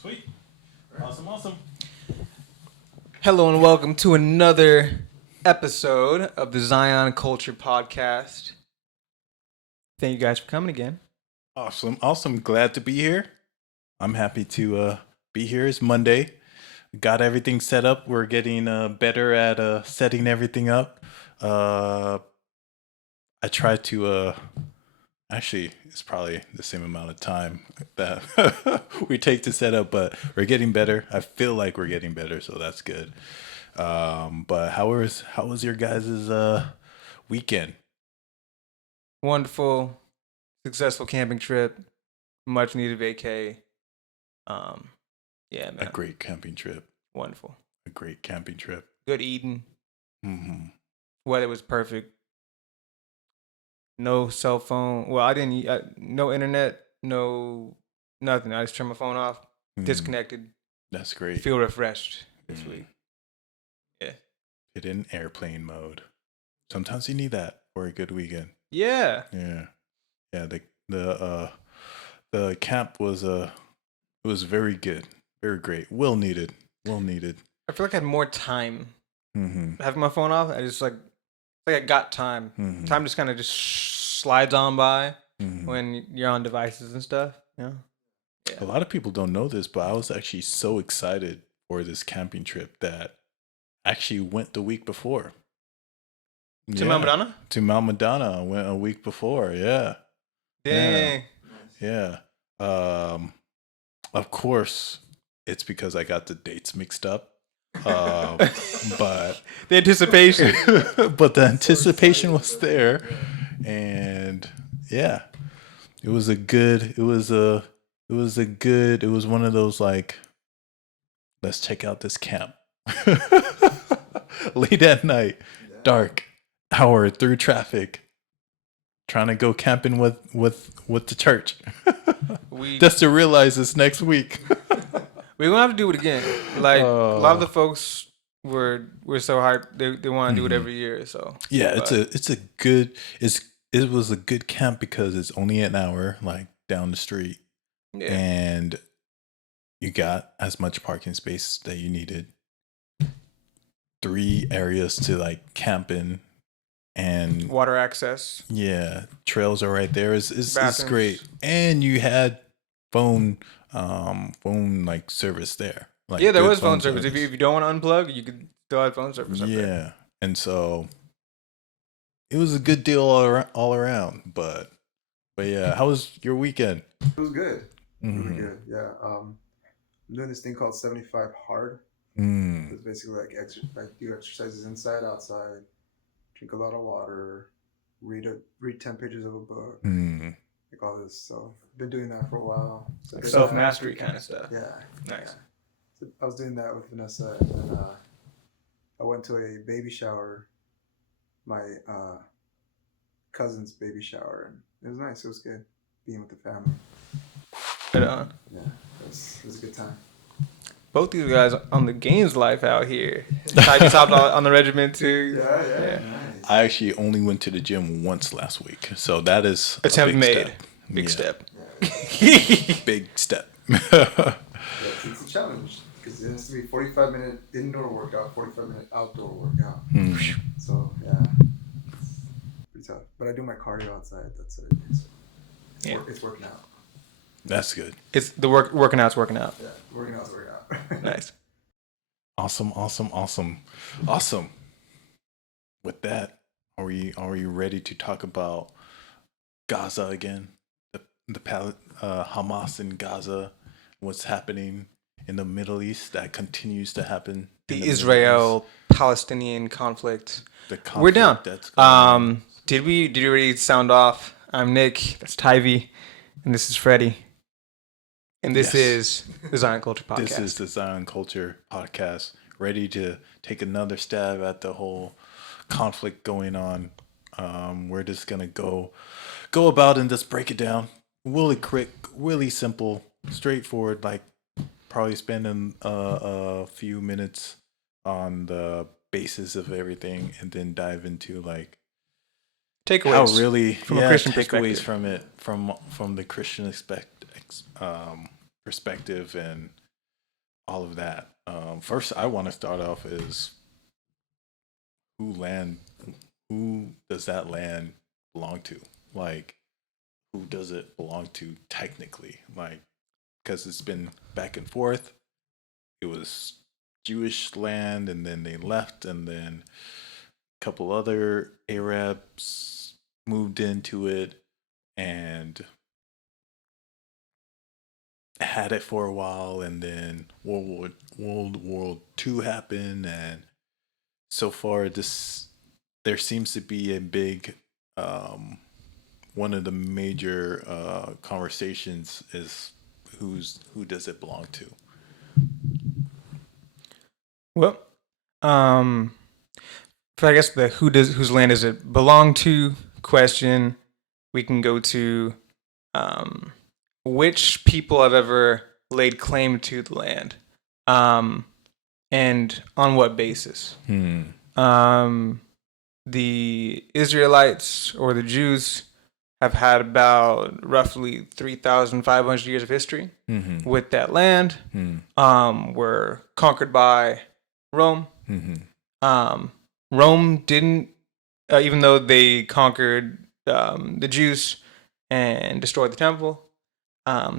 Sweet. Awesome. Hello and welcome to another episode of the Zion Culture Podcast. Thank you guys for coming again. Awesome. Glad to be here. I'm happy to be here. It's Monday. Got everything set up. We're getting better at setting everything up. I tried to actually, it's probably the same amount of time that we take to set up, but we're getting better. I feel like we're getting better, so that's good. But how was your guys' weekend? Wonderful, successful camping trip, much needed vacay. Yeah, man. A great camping trip. Wonderful. A great camping trip. Good eating. Mm-hmm. Weather was perfect. No cell phone. Well, I didn't. No internet. No nothing. I just turned my phone off. Disconnected. That's great. Feel refreshed this week. Yeah. It in airplane mode. Sometimes you need that for a good weekend. Yeah. Yeah. The camp was very good, very great, well needed. I feel like I had more time Mm-hmm. having my phone off. I just like I got time. Mm-hmm. Time just kind of just slides on by Mm-hmm. when you're on devices and stuff. Yeah. A lot of people don't know this, but I was actually so excited for this camping trip that I actually went the week before. To Mount Madonna? To Mount Madonna. I went a week before. Yeah. Dang. Yeah. Of course, it's because I got the dates mixed up. But the anticipation. But the anticipation was there, and yeah, it was one of those like, let's check out this camp. Late at night, dark, hour through traffic, trying to go camping with the church. Just to realize this next week. We're gonna have to do it again. Like a lot of the folks were so hyped. They want to do it every year. So yeah, it was a good camp because it's only an hour like down the street, and you got as much parking space that you needed. 3 areas to like camp in, and water access. Yeah, trails are right there. It's great, and you had phone like service there. Like, yeah, there was phone service. If you don't want to unplug, you could still have phone service. Yeah, and so it was a good deal all around. But yeah, how was your weekend? It was good. Really good. Yeah. I'm doing this thing called 75 hard. It's basically like do exercises inside, outside, drink a lot of water, read 10 pages of a book, like all this. So I've been doing that for a while. So like self-mastery kind of stuff. Yeah. Nice. So I was doing that with Vanessa, and then I went to a baby shower, my cousin's baby shower, and it was nice. It was good being with the family. Right on. Yeah, it was a good time. Both these guys on the games life out here. I just hopped on the regiment too. Yeah. Nice. I actually only went to the gym once last week, so that is attempt made. Step. Big step. Yeah. Big step. It's a challenge because it has to be 45-minute indoor workout, 45-minute outdoor workout. So yeah, it's pretty tough. But I do my cardio outside. That's what it is. It's working out. That's good. It's the working out's working out. Yeah, working out's working out. Nice. Awesome. With that, are we ready to talk about Gaza again? The Hamas in Gaza, what's happening in the Middle East that continues to happen. The Israel-Palestinian conflict. We're down. Did we already sound off? I'm Nick. That's Tyvee, and this is Freddy. And this is the Zion Culture Podcast. This is the Zion Culture Podcast, ready to take another stab at the whole conflict going on. We're just gonna go about and just break it down. Really quick, really simple, straightforward. Like probably spending a few minutes on the basis of everything, and then dive into like takeaways from a Christian takeaways from it from the Christian perspective, and all of that. First, I want to start off is who land, who does that land belong to? Like, who does it belong to technically? Like, because it's been back and forth. It was Jewish land, and then they left, and then a couple other Arabs moved into it and had it for a while, and then World War II happened, and so far this there seems to be a big one of the major conversations is who does it belong to? Well, for I guess the whose land does it belong to question, we can go to which people have ever laid claim to the land, and on what basis. The Israelites or the Jews have had about roughly 3,500 years of history with that land. Were conquered by Rome. Rome didn't, even though they conquered the Jews and destroyed the temple,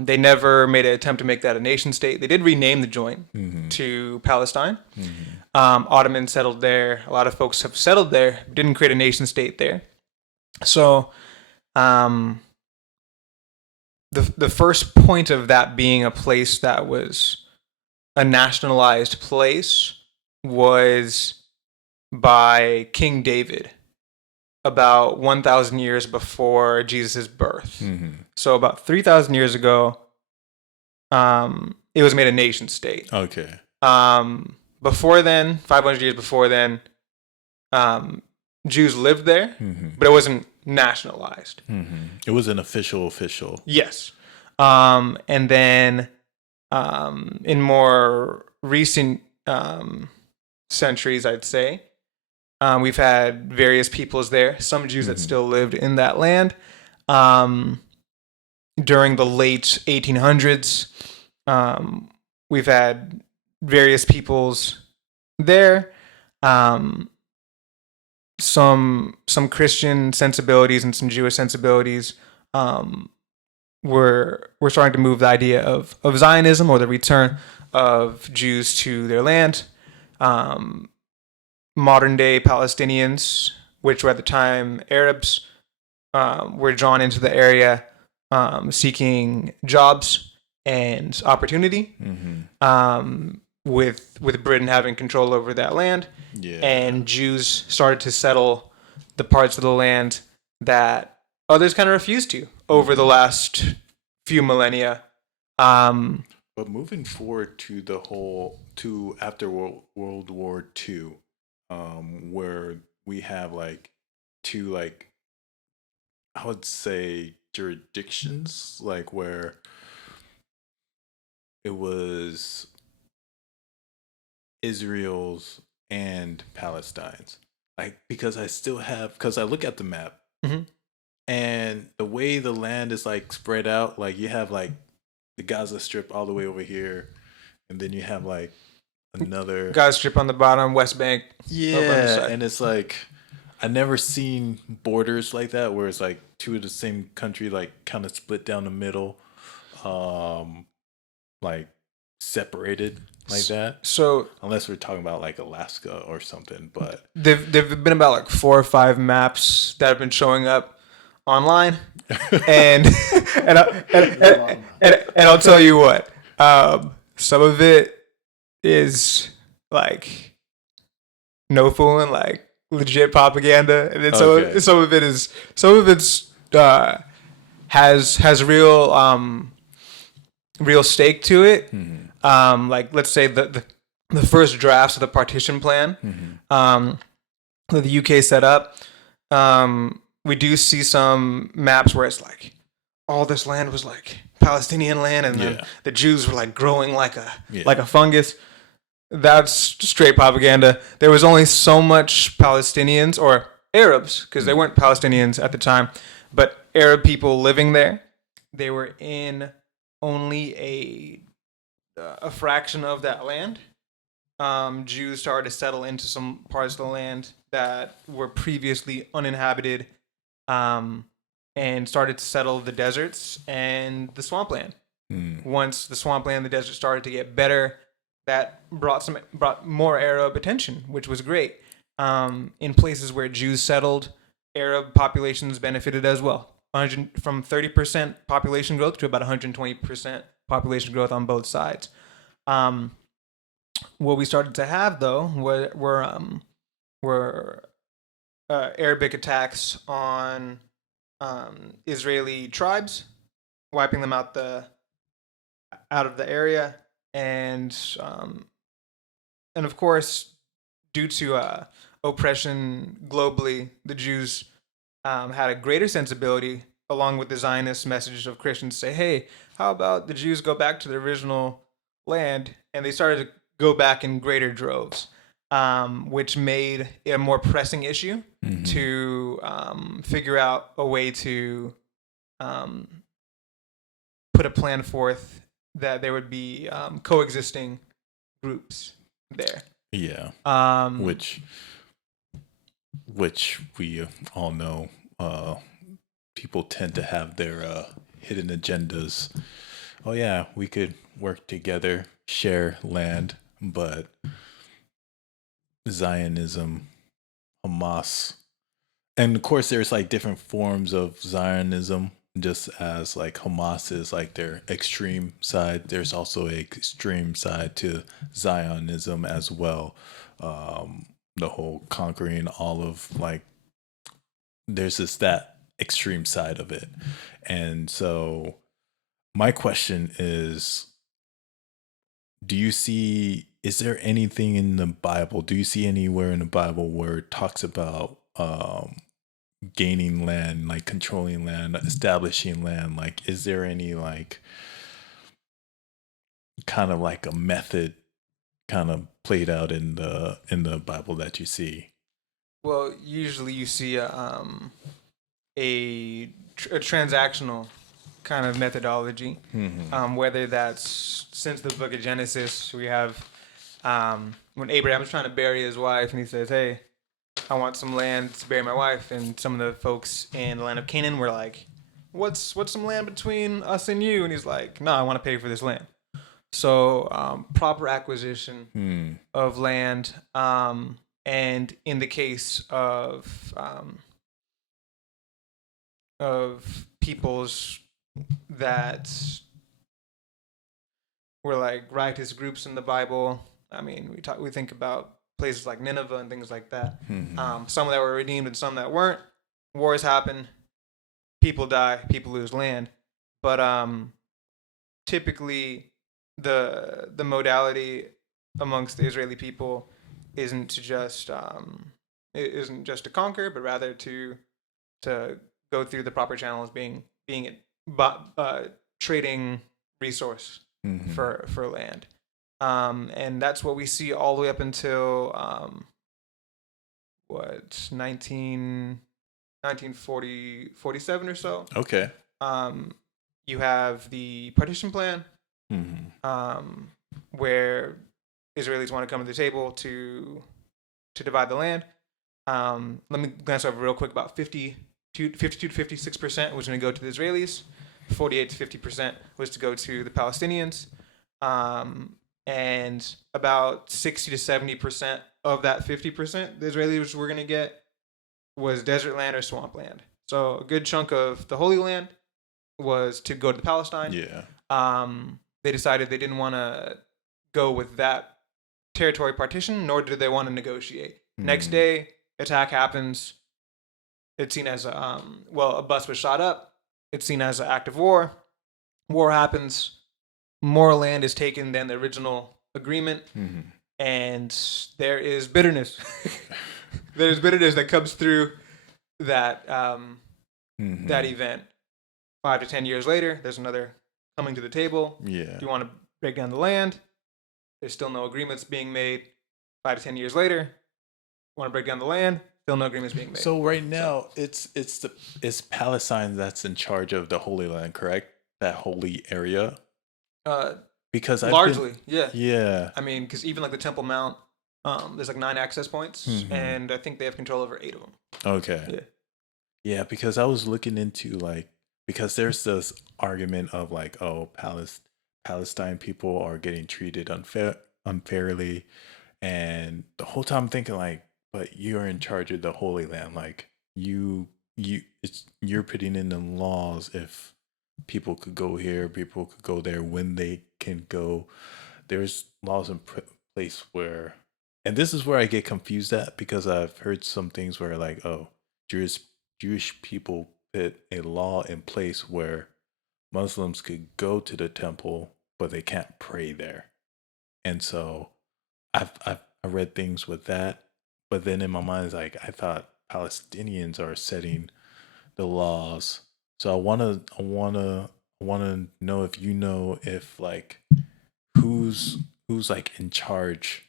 they never made an attempt to make that a nation state. They did rename the joint to Palestine. Ottomans settled there. A lot of folks have settled there, didn't create a nation state there. So the first point of that being a place that was a nationalized place was by King David about 1,000 years before Jesus' birth. So about 3,000 years ago, it was made a nation state. Okay. Before then, 500 years before then, Jews lived there, but it wasn't nationalized. It was an official. Yes. And then in more recent centuries, I'd say, we've had various peoples there, some Jews that still lived in that land. During the late 1800s, we've had various peoples there. Some Christian sensibilities and some Jewish sensibilities were starting to move the idea of Zionism, or the return of Jews to their land. Modern day Palestinians, which were at the time Arabs, were drawn into the area seeking jobs and opportunity, with Britain having control over that land. And Jews started to settle the parts of the land that others kind of refused to over the last few millennia. But moving forward to after World War II, where we have like two, like, I would say, jurisdictions, like where it was Israel's and Palestine's. Like, because I look at the map, and the way the land is like spread out, like you have like the Gaza Strip all the way over here, and then you have like another Gaza Strip on the bottom, West Bank. Yeah, and it's like I never seen borders like that where it's like two of the same country, like kind of split down the middle, like separated like that. So unless we're talking about like Alaska or something, but there've been about like 4 or 5 maps that have been showing up online, and I'll tell you what, some of it is like no fooling, like legit propaganda, and then some of it's has real stake to it. Like, let's say the first drafts of the partition plan that the UK set up, we do see some maps where it's like all this land was like Palestinian land, and then the Jews were like growing like a fungus. That's straight propaganda. There was only so much Palestinians or Arabs, because they weren't Palestinians at the time, but Arab people living there. They were in only a fraction of that land, Jews started to settle into some parts of the land that were previously uninhabited, and started to settle the deserts and the swampland. Once the swampland and the desert started to get better, that brought more Arab attention, which was great. In places where Jews settled, Arab populations benefited as well. From 30% population growth to about 120% population growth on both sides. What we started to have though were Arabic attacks on Israeli tribes, wiping them out of the area, and of course, due to oppression globally, the Jews had a greater sensibility, along with the Zionist message of Christians, say, hey, how about the Jews go back to the original land? And they started to go back in greater droves, which made it a more pressing issue to figure out a way to put a plan forth that there would be coexisting groups there. Yeah. Which we all know, people tend to have their hidden agendas. Oh yeah, we could work together, share land, but Zionism, Hamas, and of course there's like different forms of Zionism. Just as like Hamas is like their extreme side, there's also an extreme side to Zionism as well. The whole conquering all of like, there's just that extreme side of it. And so my question is, is there anything in the Bible, do you see anywhere in the Bible where it talks about gaining land, like controlling land, establishing land? Like, is there any like kind of like a method kind of played out in the Bible that you see? Well, usually you see a transactional kind of methodology, whether that's since the book of Genesis. We have when Abraham's trying to bury his wife, and he says, hey, I want some land to bury my wife. And some of the folks in the land of Canaan were like, what's some land between us and you? And he's like, no, I want to pay for this land. So proper acquisition of land, and in the case of peoples that were like righteous groups in the Bible, I mean, we think about places like Nineveh and things like that. Some that were redeemed and some that weren't. Wars happen, people die, people lose land. But typically, the modality amongst the Israeli people isn't just to conquer, but rather to go through the proper channels, being trading resource for land. And that's what we see all the way up until 1947 or so. Okay. You have the partition plan, where Israelis want to come to the table to divide the land. Let me glance over real quick. About 52 to 56% was going to go to the Israelis. 48 to 50% was to go to the Palestinians. And about 60 to 70% of that 50% the Israelis were going to get was desert land or swamp land. So a good chunk of the Holy Land was to go to the Palestine. Yeah. They decided they didn't want to go with that territory partition, nor did they want to negotiate. Next day, attack happens. It's seen as a bus was shot up. It's seen as an act of war. War happens. More land is taken than the original agreement, and there is bitterness. There's bitterness that comes through that that event. 5 to 10 years later, there's another coming to the table. Yeah. Do you want to break down the land? There's still no agreements being made. 5 to 10 years later, want to break down the land? Still no agreements being made. So right now, it's Palestine that's in charge of the Holy Land, correct? That holy area. because largely, yeah. Yeah. I mean, because even like the Temple Mount, there's like 9 access points, and I think they have control over 8 of them. Okay. Yeah. Yeah, because I was looking into like because there's this argument of like, oh, Palestine people are getting treated unfairly, and the whole time I'm thinking like, but you're in charge of the Holy Land, like you're putting in the laws if people could go here, people could go there when they can go. There's laws in place where, and this is where I get confused at because I've heard some things where like, oh, Jewish Jewish people put a law in place where Muslims could go to the temple, but they can't pray there. And so I read things with that, but then in my mind, it's like I thought Palestinians are setting the laws. So I wanna know if you know if like who's who's like in charge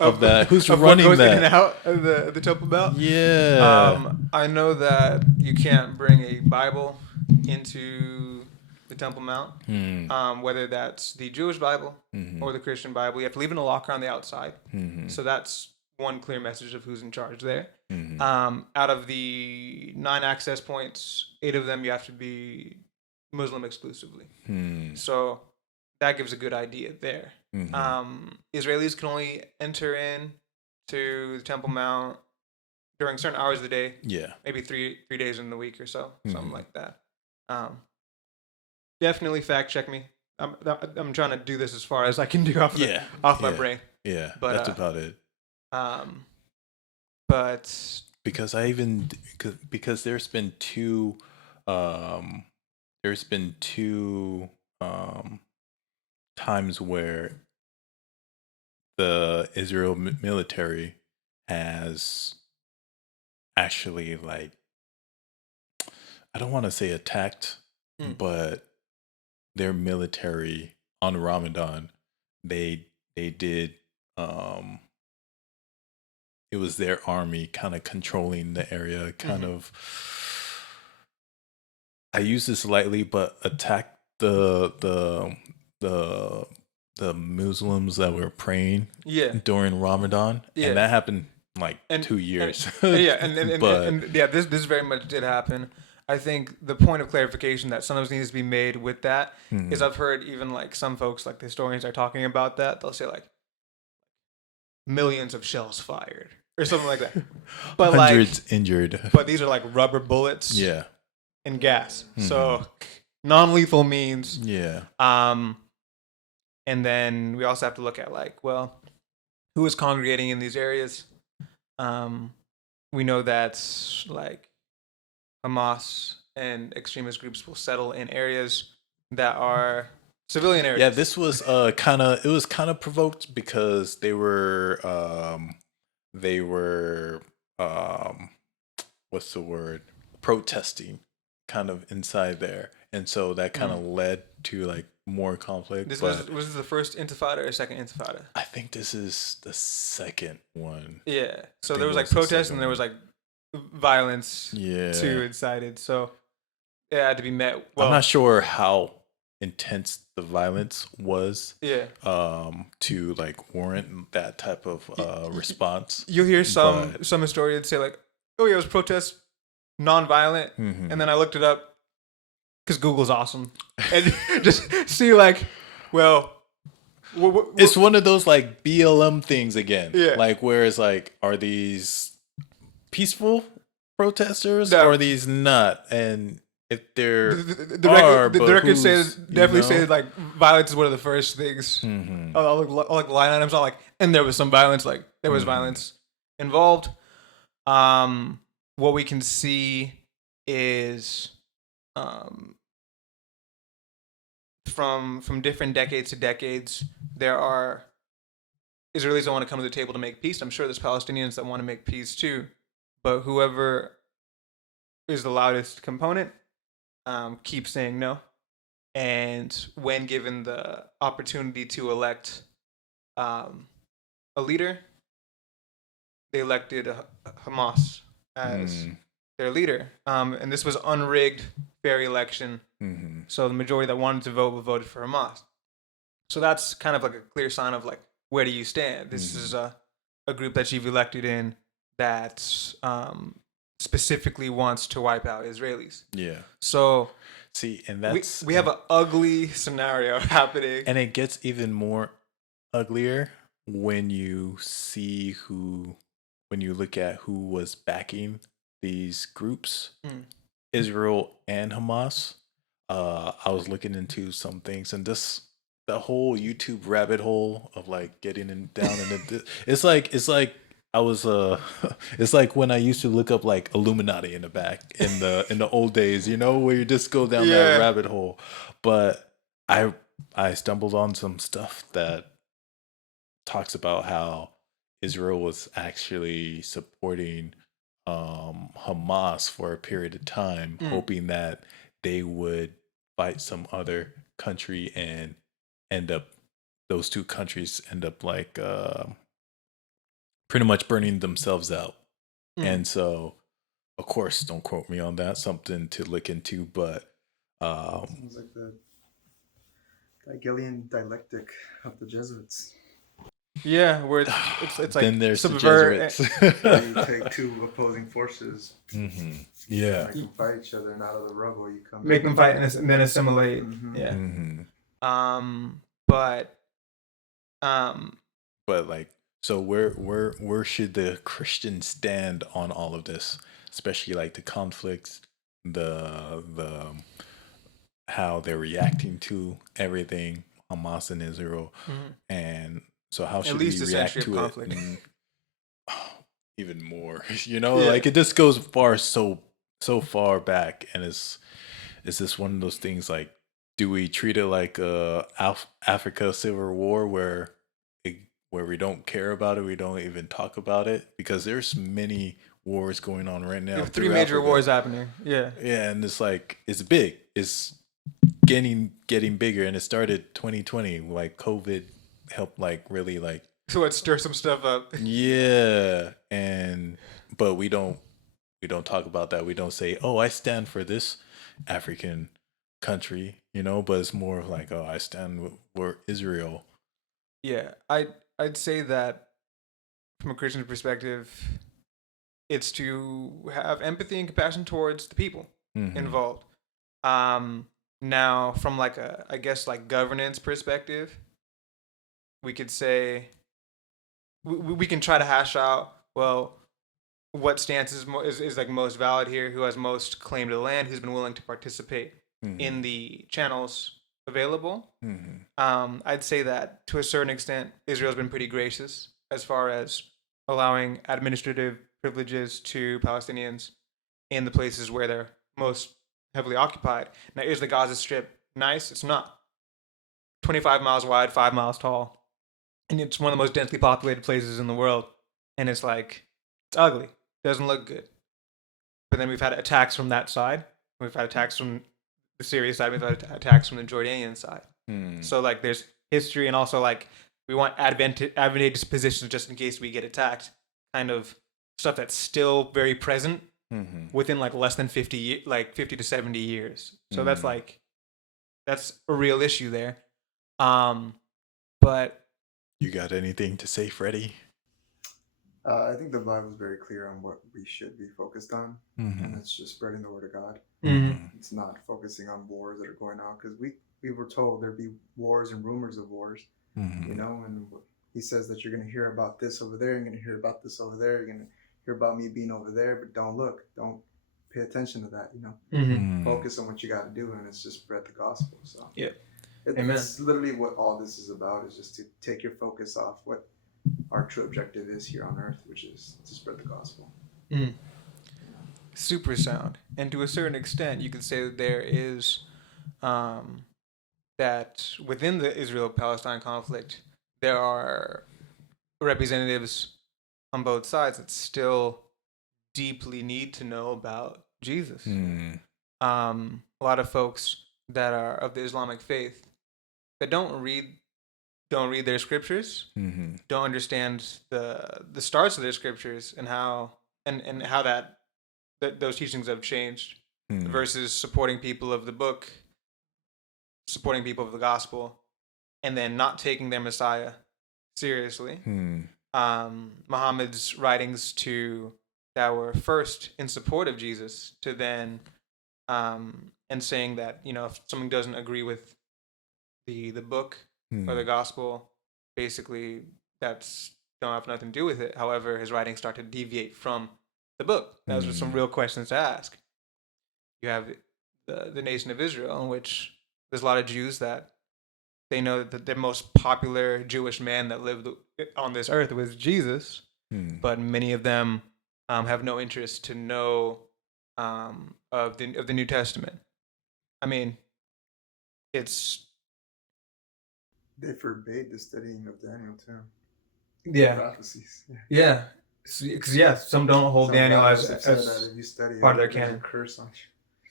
of that, who's of what running goes that. in and out of the Temple Mount. Yeah. I know that you can't bring a Bible into the Temple Mount, whether that's the Jewish Bible or the Christian Bible. You have to leave it in a locker on the outside. So that's one clear message of who's in charge there. Out of the 9 access points, 8 of them you have to be Muslim exclusively. So that gives a good idea there. Israelis can only enter in to the Temple Mount during certain hours of the day. Yeah. Maybe three days in the week or so, something like that. Definitely fact check me. I'm trying to do this as far as I can do off my brain. Yeah, but that's about it. But because because there's been two times where the Israel military has actually like I don't want to say attacked, but their military on Ramadan they did it was their army kind of controlling the area, kind of I use this lightly, but attack the Muslims that were praying during Ramadan. And that happened like 2 years. This very much did happen. I think the point of clarification that sometimes needs to be made with that is I've heard even like some folks, like the historians are talking about that. They'll say like millions of shells fired or something like that. But hundreds injured. But these are like rubber bullets. Yeah. And gas. So non-lethal means. Yeah. And then we also have to look at like, well, who is congregating in these areas? We know that like Hamas and extremist groups will settle in areas that are civilian areas. Yeah, this was kind of provoked because they were what's the word? Protesting kind of inside there. And so that kind of led to like more conflict. Was this the first intifada or second intifada? I think this is the second one. Yeah. So there was like protests and there was like violence too incited. So it had to be met. Well, I'm not sure how intense the violence was. Yeah. To like warrant that type of response. You'll hear some historians say like, oh yeah, it was protests, non-violent, and then I looked it up because Google's awesome, and just see like, well, it's one of those like BLM things again. Yeah. Like where it's like, are these peaceful protesters or are these not? And if they're the record says definitely says like violence is one of the first things. I'll look line items. All like, and there was some violence. Like there was violence involved. What we can see is from different decades to decades, there are Israelis that want to come to the table to make peace. I'm sure there's Palestinians that want to make peace too, but whoever is the loudest component keeps saying no. And when given the opportunity to elect a leader, they elected Hamas as their leader. And this was unrigged, fair election. So the majority that wanted to vote voted for Hamas. So that's kind of like a clear sign of like, where do you stand? This is a group that you've elected in that specifically wants to wipe out Israelis. Yeah. So see, and that's we have an ugly scenario happening, and it gets even more uglier when you see when you look at who was backing these groups, Israel and Hamas. I was looking into some things, and the whole YouTube rabbit hole of like getting down into it's like I was it's like when I used to look up like Illuminati in the old days, where you just go down that rabbit hole. But I stumbled on some stuff that talks about how Israel was actually supporting Hamas for a period of time, hoping that they would fight some other country and those two countries end up like pretty much burning themselves out. And so, of course, don't quote me on that. Something to look into, but sounds like the Hegelian dialectic of the Jesuits. Yeah, where it's like then there's subvert. The Jesuits. You take two opposing forces. Yeah, Make them fight each other, and out of the rubble you come. Make them fight and then assimilate. Yeah. But like, so where should the Christians stand on all of this, especially like the conflicts, the how they're reacting to everything, Hamas and Israel, and so how should we react to it? And, even more, like it just goes so far back, and it's just one of those things like, do we treat it like Africa Civil War where we don't care about it, we don't even talk about it, because there's many wars going on right now. Three major wars happening. Yeah, and it's like it's big. It's getting bigger, and it started 2020. Like COVID helped, like really like. So it stirs some stuff up. Yeah, but we don't talk about that. We don't say, "Oh, I stand for this African country," But it's more of like, "Oh, I stand for Israel." Yeah, I'd say that from a Christian perspective, it's to have empathy and compassion towards the people involved. Now, from like I guess like governance perspective, we could say we can try to hash out, well, what stance is like most valid here, who has most claim to the land, who's been willing to participate in the channels available. I'd say that to a certain extent, Israel's been pretty gracious as far as allowing administrative privileges to Palestinians in the places where they're most heavily occupied. Now, is the Gaza Strip nice? It's not. 25 miles wide, 5 miles tall. And it's one of the most densely populated places in the world. And it's like, it's ugly. Doesn't look good. But then we've had attacks from that side. We've had attacks from the Syria side. We've had attacks from the Jordanian side. So like there's history, and also like we want advantageous positions just in case we get attacked. Kind of stuff that's still very present within like less than 50 to 70 years. So that's a real issue there. But you got anything to say, Freddy? I think the Bible is very clear on what we should be focused on, and it's just spreading the word of God. It's not focusing on wars that are going on, because we were told there'd be wars and rumors of wars, and he says that you're going to hear about this over there, you're going to hear about this over there, you're going to hear about me being over there, but don't pay attention to that, Focus on what you got to do, and it's just spread the gospel. So yeah. It's literally what all this is about, is just to take your focus off what our true objective is here on earth, which is to spread the gospel. Super sound. And to a certain extent, you could say that there is that within the Israel-Palestine conflict, there are representatives on both sides that still deeply need to know about Jesus. A lot of folks that are of the Islamic faith that don't read their scriptures, don't understand the starts of their scriptures and how that those teachings have changed, versus supporting people of the book, supporting people of the gospel, and then not taking their Messiah seriously. Muhammad's writings that were first in support of Jesus to then and saying that, you know, if someone doesn't agree with the book or the gospel, basically that's don't have nothing to do with it. However, his writings start to deviate from the book. Those are some real questions to ask. You have the nation of Israel, in which there's a lot of Jews that they know that the most popular Jewish man that lived on this earth was Jesus, but many of them have no interest to know of the New Testament. I mean, it's they forbade the studying of Daniel too. Yeah, prophecies. Yeah, because some don't hold Daniel as if you study part of their canon. Curse on you.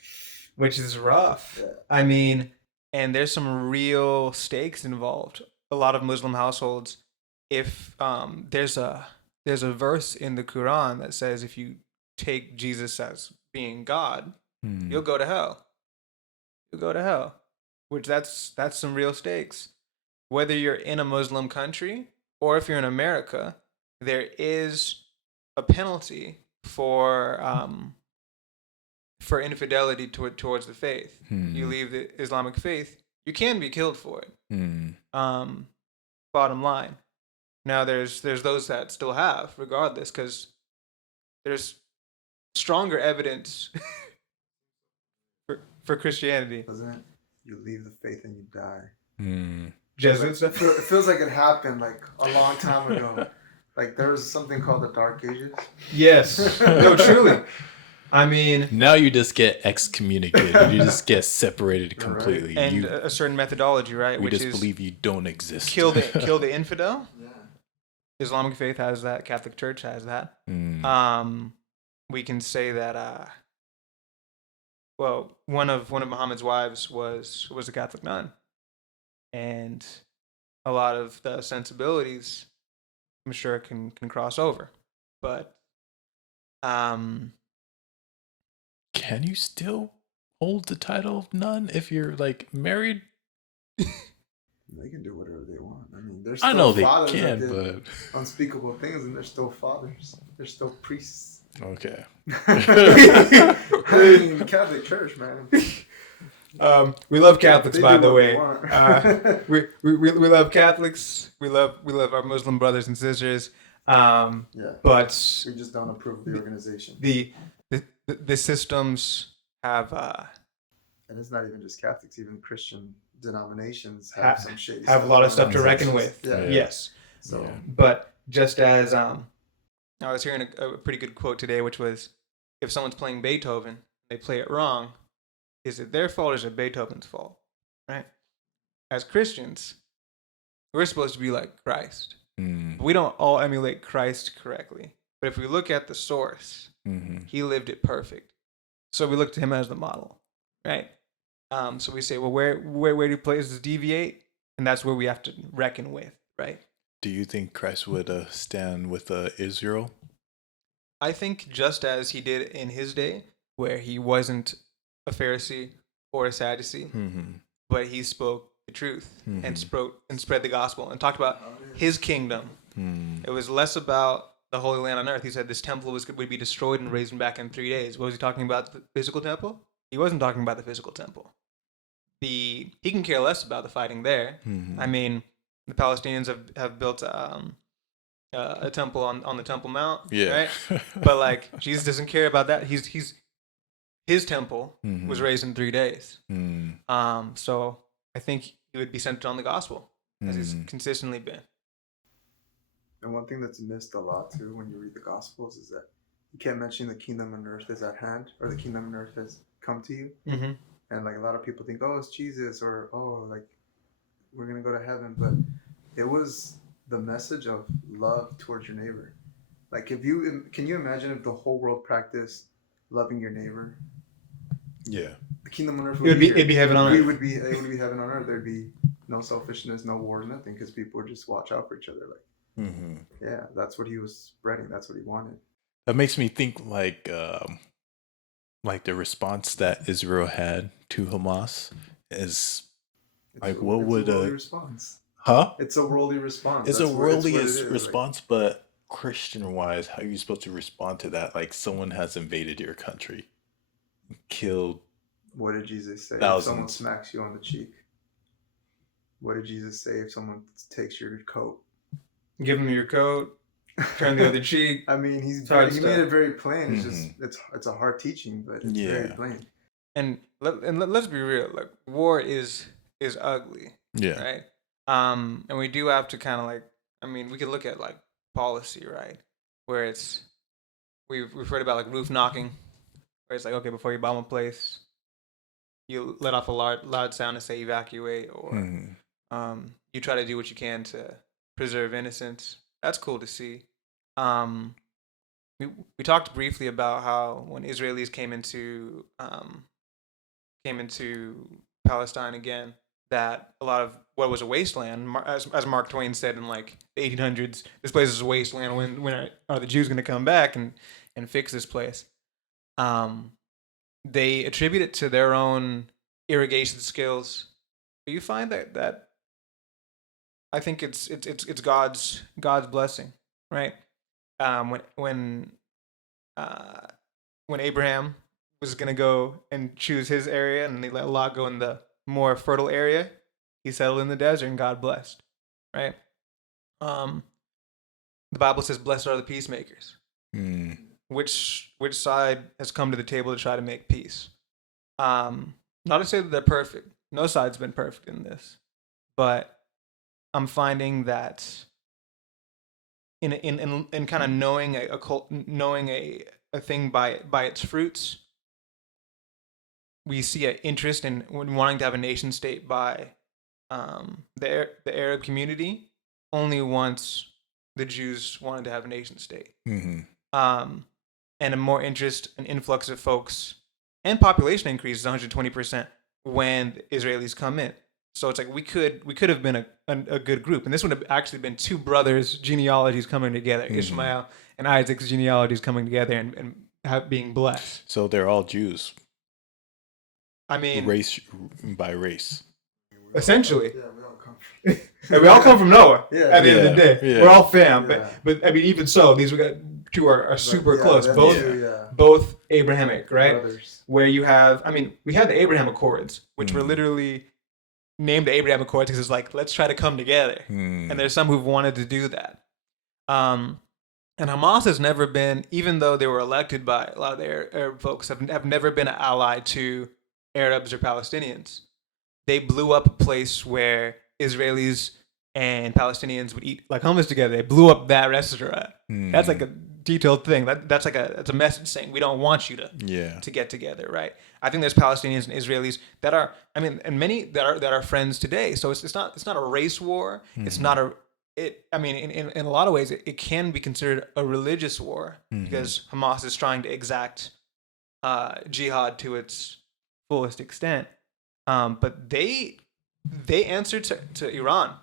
Which is rough. Yeah. I mean, and there's some real stakes involved. A lot of Muslim households, if there's a verse in the Quran that says if you take Jesus as being God, you'll go to hell. You'll go to hell. Which that's some real stakes. Whether you're in a Muslim country or if you're in America, there is a penalty for infidelity towards the faith. You leave the Islamic faith, you can be killed for it. Bottom line. Now there's those that still have, regardless, because there's stronger evidence for Christianity. Doesn't it? You leave the faith and you die. Jesuits. It feels like it happened like a long time ago. Like there was something called the Dark Ages. Yes. No, truly. I mean, now you just get excommunicated. You just get separated completely. Right. And a certain methodology, right? We just believe you don't exist. Kill the infidel. Yeah. Islamic faith has that. Catholic Church has that. We can say that. Well, one of Muhammad's wives was a Catholic nun, and a lot of the sensibilities, I'm sure, can cross over, but can you still hold the title of nun if you're like married? They can do whatever they want. I mean, there's still I know they can, but unspeakable things, and they're still fathers. They're still priests. Okay. I mean, Catholic Church, man. We love Catholics, by the way. We love Catholics. We love our Muslim brothers and sisters. But we just don't approve of the organization. The systems have, and it's not even just Catholics. Even Christian denominations have some shady have a lot of stuff to reckon with. Yeah. Yes. So, but just as I was hearing a pretty good quote today, which was, if someone's playing Beethoven, they play it wrong, is it their fault or is it Beethoven's fault? Right? As Christians, we're supposed to be like Christ. We don't all emulate Christ correctly. But if we look at the source, he lived it perfect. So we look to him as the model, right? So we say, well, where do places deviate? And that's where we have to reckon with, right? Do you think Christ would stand with Israel? I think just as he did in his day, where he wasn't a Pharisee or a Sadducee, but he spoke the truth and spread the gospel and talked about his kingdom. It was less about the Holy Land on earth. He said this temple would be destroyed and raised back in 3 days. What was he talking about? The physical temple? He wasn't talking about the physical temple. He can care less about the fighting there. I mean, the Palestinians have built a temple on the Temple Mount, right? But like Jesus doesn't care about that. His temple was raised in 3 days. So I think he would be centered on the gospel, as he's consistently been. And one thing that's missed a lot too when you read the Gospels is that you can't mention the kingdom on earth is at hand, or the kingdom on earth has come to you. And like a lot of people think, oh, it's Jesus, or oh, like we're gonna go to heaven, but it was the message of love towards your neighbor. Like can you imagine if the whole world practiced loving your neighbor? Yeah. The kingdom on earth it'd be heaven on earth. It would be heaven on earth. There'd be no selfishness, no wars, nothing, because people would just watch out for each other. Like, yeah, that's what he was spreading. That's what he wanted. That makes me think like the response that Israel had to Hamas is Like, what would a worldly response? Huh? It's a worldly response. It's That's a worldly response, like, but Christian wise, how are you supposed to respond to that? Like, someone has invaded your country, killed. What did Jesus say? Thousands. If someone smacks you on the cheek. What did Jesus say if someone takes your coat? Give him your coat. Turn the other cheek. I mean, he made it very plain. It's just it's a hard teaching, but it's very plain. And let's be real. Like, war is ugly. Yeah. Right. And we do have to kind of like. I mean, we could look at like policy, right? Where it's we've heard about like roof knocking, where it's like, okay, before you bomb a place, you let off a loud sound and say evacuate, or you try to do what you can to preserve innocence. That's cool to see. We talked briefly about how when Israelis came into Palestine again, that a lot of what was a wasteland, as Mark Twain said in like the 1800s, this place is a wasteland. When are the Jews going to come back and fix this place? They attribute it to their own irrigation skills. But you find that I think it's God's blessing, right? When Abraham was gonna go and choose his area, and they let Lot go in the more fertile area, he settled in the desert, and God blessed, right? The Bible says, "Blessed are the peacemakers." Which side has come to the table to try to make peace? Not to say that they're perfect. No side's been perfect in this, but I'm finding that in kind of knowing a thing by its fruits, we see an interest in wanting to have a nation state by the Arab community only once the Jews wanted to have a nation state. And a more interest and influx of folks and population increases 120% when the Israelis come in. So it's like we could have been a good group, and this would have actually been two brothers' genealogies coming together, Ishmael and Isaac's genealogies coming together and being blessed. So they're all Jews. I mean, race by race. Essentially. Yeah, we all come and we all come from Noah. Yeah. At the end of the day, we're all fam. Yeah. But I mean, even so, these two are super close. Both both Abrahamic, right? Brothers. Where you have, I mean, we had the Abraham Accords, which were literally named the Abraham Accords because it's like, let's try to come together. And there's some who've wanted to do that. And Hamas has never been, even though they were elected by a lot of the Arab folks, have never been an ally to Arabs or Palestinians. They blew up a place where Israelis and Palestinians would eat like hummus together. They blew up that restaurant. That's like a detailed thing. That's a message saying we don't want you to get together, right? I think there's Palestinians and Israelis that are, I mean, and many that are friends today. So it's not a race war. It's not I mean, in a lot of ways, it can be considered a religious war because Hamas is trying to exact jihad to its fullest extent. But they answer to Iran.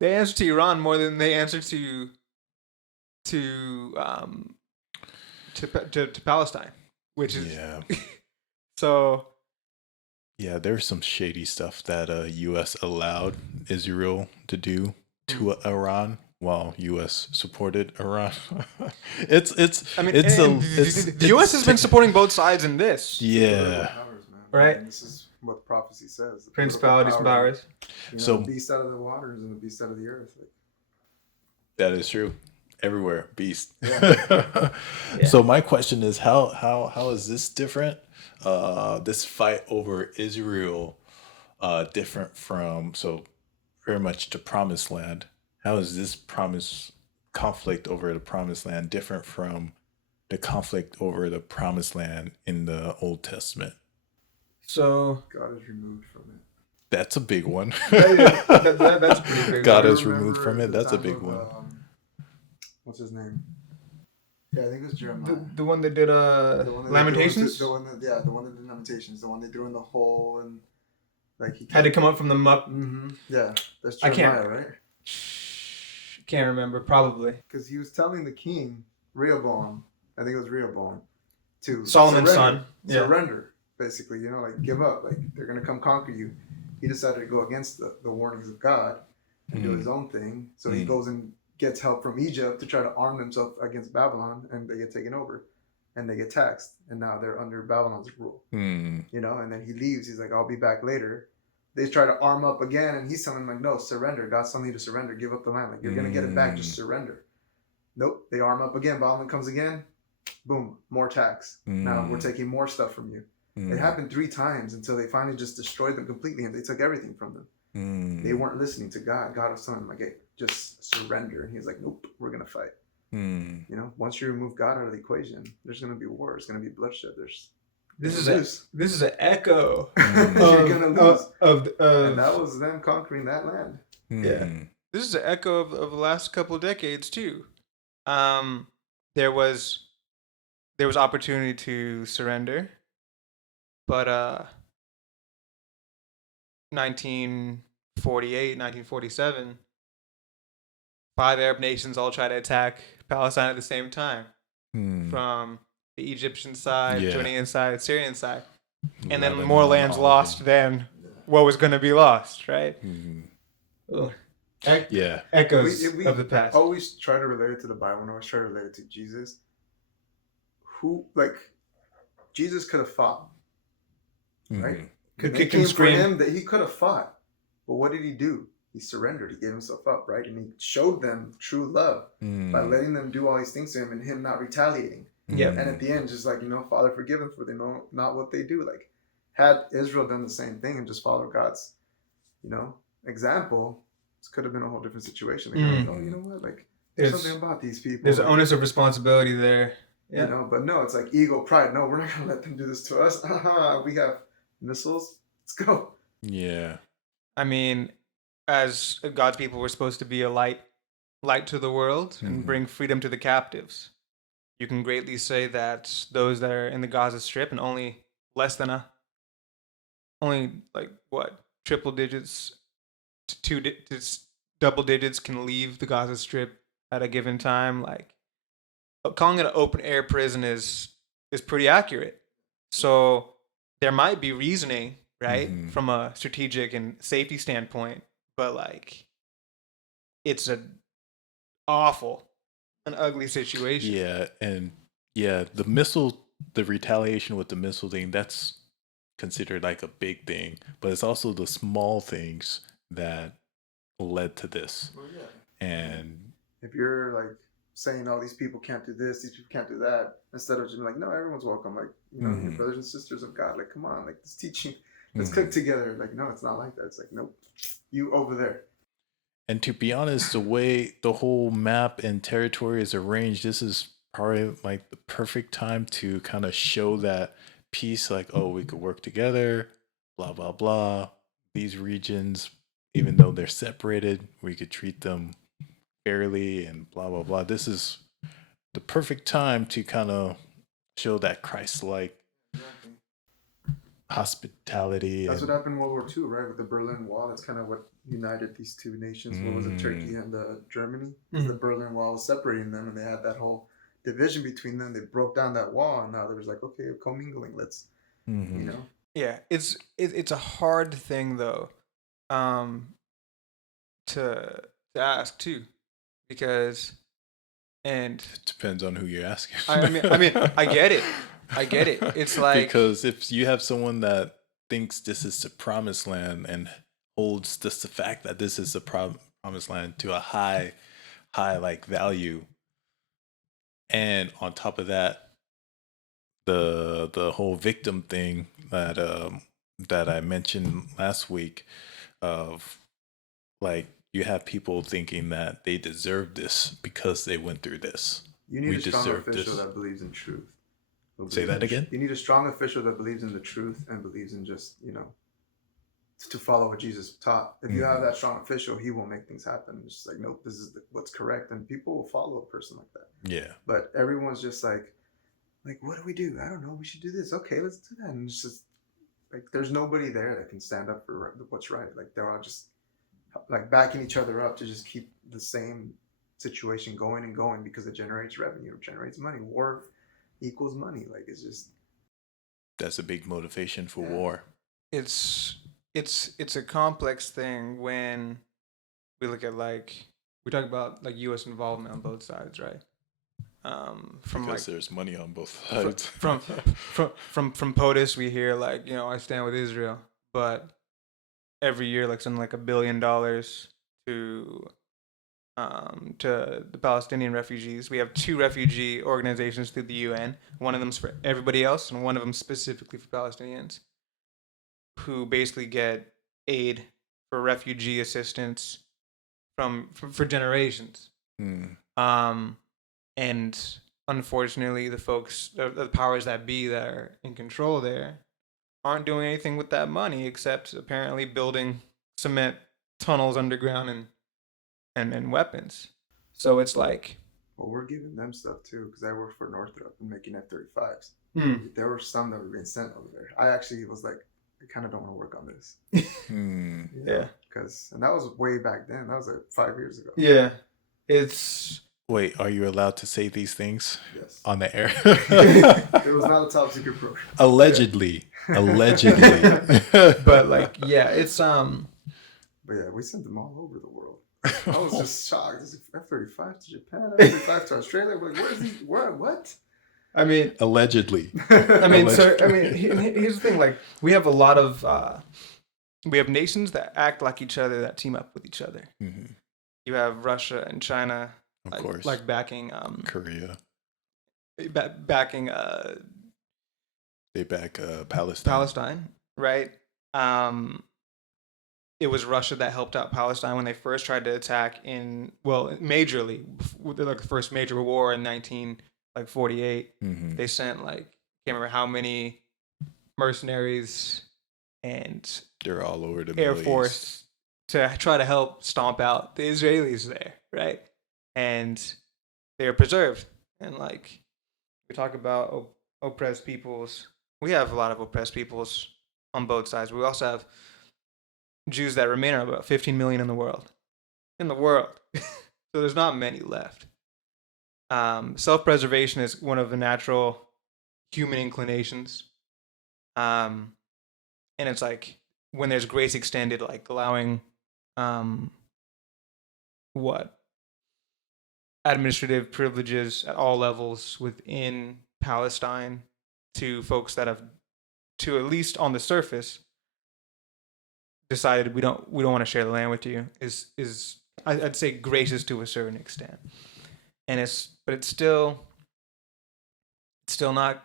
They answer to Iran more than they answer to Palestine, which is so. Yeah, there's some shady stuff that U.S. allowed Israel to do to Iran while U.S. supported Iran. The U.S. has been supporting both sides in this. Yeah. Right. And this is what the prophecy says. The Principalities and powers. So the beast out of the waters and the beast out of the earth. That is true. Everywhere, beast. Yeah. So my question is, how is this different? This fight over Israel different from very much the promised land. How is this conflict over the promised land different from the conflict over the promised land in the Old Testament? So God is removed from it. That's a big one. That's pretty big. God is removed from it. That's a big one. What's his name? Yeah, I think it was Jeremiah. The one that did Lamentations? The one that did Lamentations. The one they threw in the hole and like he had to come up from the muck. Yeah, that's Jeremiah, right? Can't remember, probably. Because he was telling the king, Rehoboam, I think it was Rehoboam, to Solomon's son. Surrender, basically, like give up. Like they're going to come conquer you. he decided to go against the warnings of God and do his own thing. So he goes and gets help from Egypt to try to arm themselves against Babylon, and they get taken over, and they get taxed, and now they're under Babylon's rule. You know, and then he leaves. He's like, I'll be back later. They try to arm up again, and he's telling them like, no, surrender. God's telling you to surrender. Give up the land. Like, you're gonna get it back. Just surrender. Nope. They arm up again. Babylon comes again. Boom, more tax. Now we're taking more stuff from you. It happened 3 times until they finally just destroyed them completely, and they took everything from them. They weren't listening to God. God was telling them like, hey, just surrender. And he's like, nope, we're gonna fight. You know, once you remove God out of the equation, there's gonna be war. There's gonna be bloodshed. This is an echo. You're gonna lose. And that was them conquering that land. Yeah. This is an echo of the last couple of decades too. There was opportunity to surrender, but 1948, 1947, 5 Arab nations all tried to attack Palestine at the same time, from the Egyptian side, Jordanian side, Syrian side, and then more lands lost than what was going to be lost, right? Echoes of the past. Always try to relate it to the Bible, and always try to relate it to Jesus. Jesus could have fought, right? Could kick and scream. For him that he could have fought, but what did he do? He surrendered. He gave himself up, right? And he showed them true love by letting them do all these things to him and him not retaliating. Yeah. And at the end, just like, Father, forgive them, for they know not what they do. Like, had Israel done the same thing and just followed God's, example, this could have been a whole different situation. Like, oh, you know what? Like, there's something about these people. There's an onus of responsibility there. Yeah. But no, it's like ego, pride. No, we're not going to let them do this to us. We have missiles. Let's go. Yeah. I mean, as God's people, we're supposed to be a light to the world and bring freedom to the captives. You can greatly say that those that are in the Gaza Strip and only triple digits to double digits can leave the Gaza Strip at a given time. Like, calling it an open air prison is pretty accurate. So there might be reasoning, right, from a strategic and safety standpoint, but like, it's an ugly situation. Yeah, and the retaliation with the missile thing, that's considered like a big thing, but it's also the small things that led to this. Well, yeah. And if you're like saying, oh, these people can't do this, these people can't do that, instead of just being like, no, everyone's welcome. Like, your brothers and sisters of God, like, come on, like, this teaching, let's cook together. Like, no, it's not like that. It's like, nope, you over there. And to be honest, the way the whole map and territory is arranged, this is probably like the perfect time to kind of show that peace, like, oh, we could work together, blah, blah, blah. These regions, even though they're separated, we could treat them fairly and blah, blah, blah. This is the perfect time to kind of show that Christ-like hospitality. That's what happened in World War II, right? With the Berlin Wall. That's kind of what united these two nations. What was it, Turkey and Germany? The Berlin Wall was separating them, and they had that whole division between them. They broke down that wall, and now there was like, okay, commingling. Let's, Yeah, it's a hard thing though, to ask too, because it depends on who you're asking. I mean, I get it. It's like, because if you have someone that thinks this is the promised land and holds just the fact that this is the promised land to a high like value, and on top of that, the whole victim thing that I mentioned last week, of like, you have people thinking that they deserve this because they went through this. You need a strong official that believes in truth. Say that again? You need a strong official that believes in the truth and believes in just, to follow what Jesus taught. If you have that strong official, he will make things happen. It's just like, nope, this is what's correct. And people will follow a person like that. Yeah. But everyone's just like, what do we do? I don't know. We should do this. Okay, let's do that. And it's just like, there's nobody there that can stand up for what's right. Like, they're all just like backing each other up to just keep the same situation going and going, because it generates revenue, it generates money. War equals money. Like, it's just, that's a big motivation for war. It's it's a complex thing when we look at like we talk about like U.S. involvement on both sides, right? From because like there's money on both sides. from POTUS, we hear like I stand with Israel, but every year like something like $1 billion to to the Palestinian refugees. We have 2 refugee organizations through the UN. One of them's for everybody else, and one of them specifically for Palestinians, who basically get aid for refugee assistance for generations. Hmm. And unfortunately, the powers that be that are in control there, aren't doing anything with that money except apparently building cement tunnels underground and weapons. So it's like, Well, we're giving them stuff too because I worked for Northrop and making F-35s. hmm. There were some that were being sent over there. I actually was like, I kind of don't want to work on this. Yeah. Because, and that was way back then. That was like 5 years ago. Yeah. It's. Wait, are you allowed to say these things Yes. on the air? It was not a top secret program. Allegedly. Allegedly. But like, yeah, it's But yeah, we sent them all over the world. I was just shocked. This F-35 to Japan, F-35 to Australia. Like, where's he? What? I mean, Allegedly. Here's the thing. Like, we have a lot of we have nations that act like each other, that team up with each other. Mm-hmm. You have Russia and China, Of course. like backing Korea. backing They back Palestine. right? It was Russia that helped out Palestine when they first tried to attack majorly, like the first major war in 1948. Mm-hmm. They sent like can't remember how many mercenaries and They're all over the Air Middle Force East. to try to help stomp out the Israelis there, right? And they are preserved. And like we talk about oppressed peoples, we have a lot of oppressed peoples on both sides. We also have Jews that remain, are about 15 million in the world. So there's not many left. Self-preservation is one of the natural human inclinations. And it's like when there's grace extended, like allowing administrative privileges at all levels within Palestine to folks that have, to at least on the surface, decided we don't want to share the land with you is I'd say gracious to a certain extent, and it's still not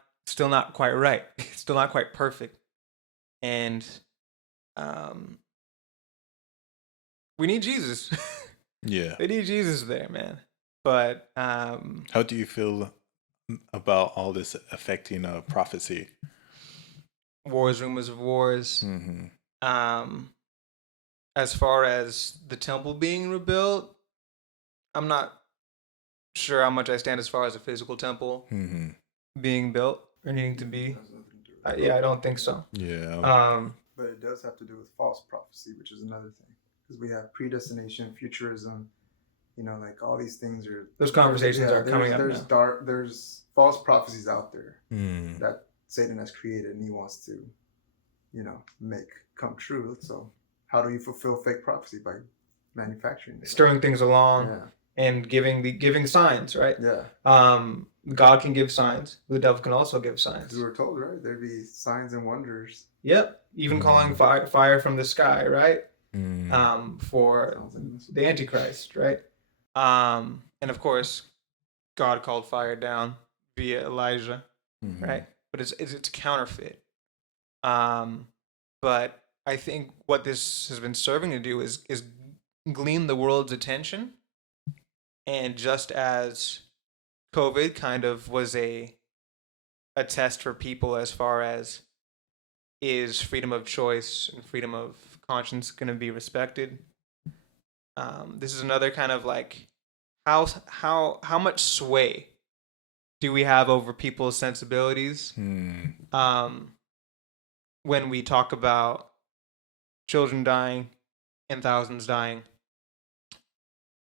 quite right. It's still not quite perfect, and we need Jesus. Yeah. They need Jesus there, man. But how do you feel about all this affecting prophecy? Wars, rumors of wars. Mm-hmm. As far as the temple being rebuilt, I'm not sure how much I stand as far as a physical temple being built or needing to be. I don't think so. Yeah. But it does have to do with false prophecy, which is another thing. Because we have predestination, futurism, like all these things are. Those conversations are coming up now. There's false prophecies out there Mm. that Satan has created and he wants to, make come true. So how do you fulfill fake prophecy? By manufacturing it. Stirring things along and giving signs, right? Yeah. God can give signs. The devil can also give signs. We were told, right? There'd be signs and wonders. Yep. Even calling fire from the sky, right? For the Antichrist, right? And of course, God called fire down via Elijah, right? But it's counterfeit. But I think what this has been serving to do is glean the world's attention, and just as COVID kind of was a test for people as far as is freedom of choice and freedom of conscience going to be respected. This is another kind of like how much sway do we have over people's sensibilities when we talk about children dying and thousands dying,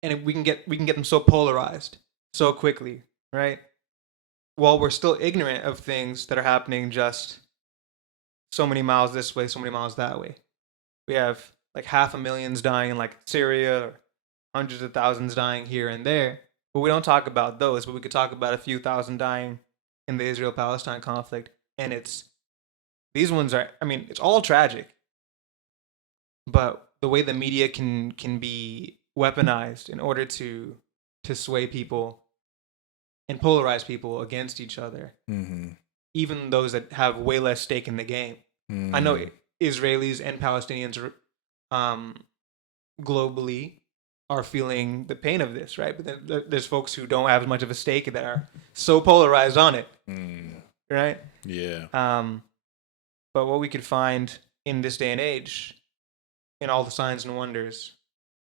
and we can get them so polarized so quickly, right? While we're still ignorant of things that are happening just so many miles this way, so many miles that way. We have like 500,000 dying in like Syria, or hundreds of thousands dying here and there. But we don't talk about those. But we could talk about a few thousand dying in the Israel-Palestine conflict, and these ones are. I mean, it's all tragic. But the way the media can be weaponized in order to sway people and polarize people against each other, even those that have way less stake in the game. I know Israelis and Palestinians globally are feeling the pain of this, right? But then there's folks who don't have as much of a stake that are so polarized on it, right? Yeah. But what we could find in this day and age, in all the signs and wonders,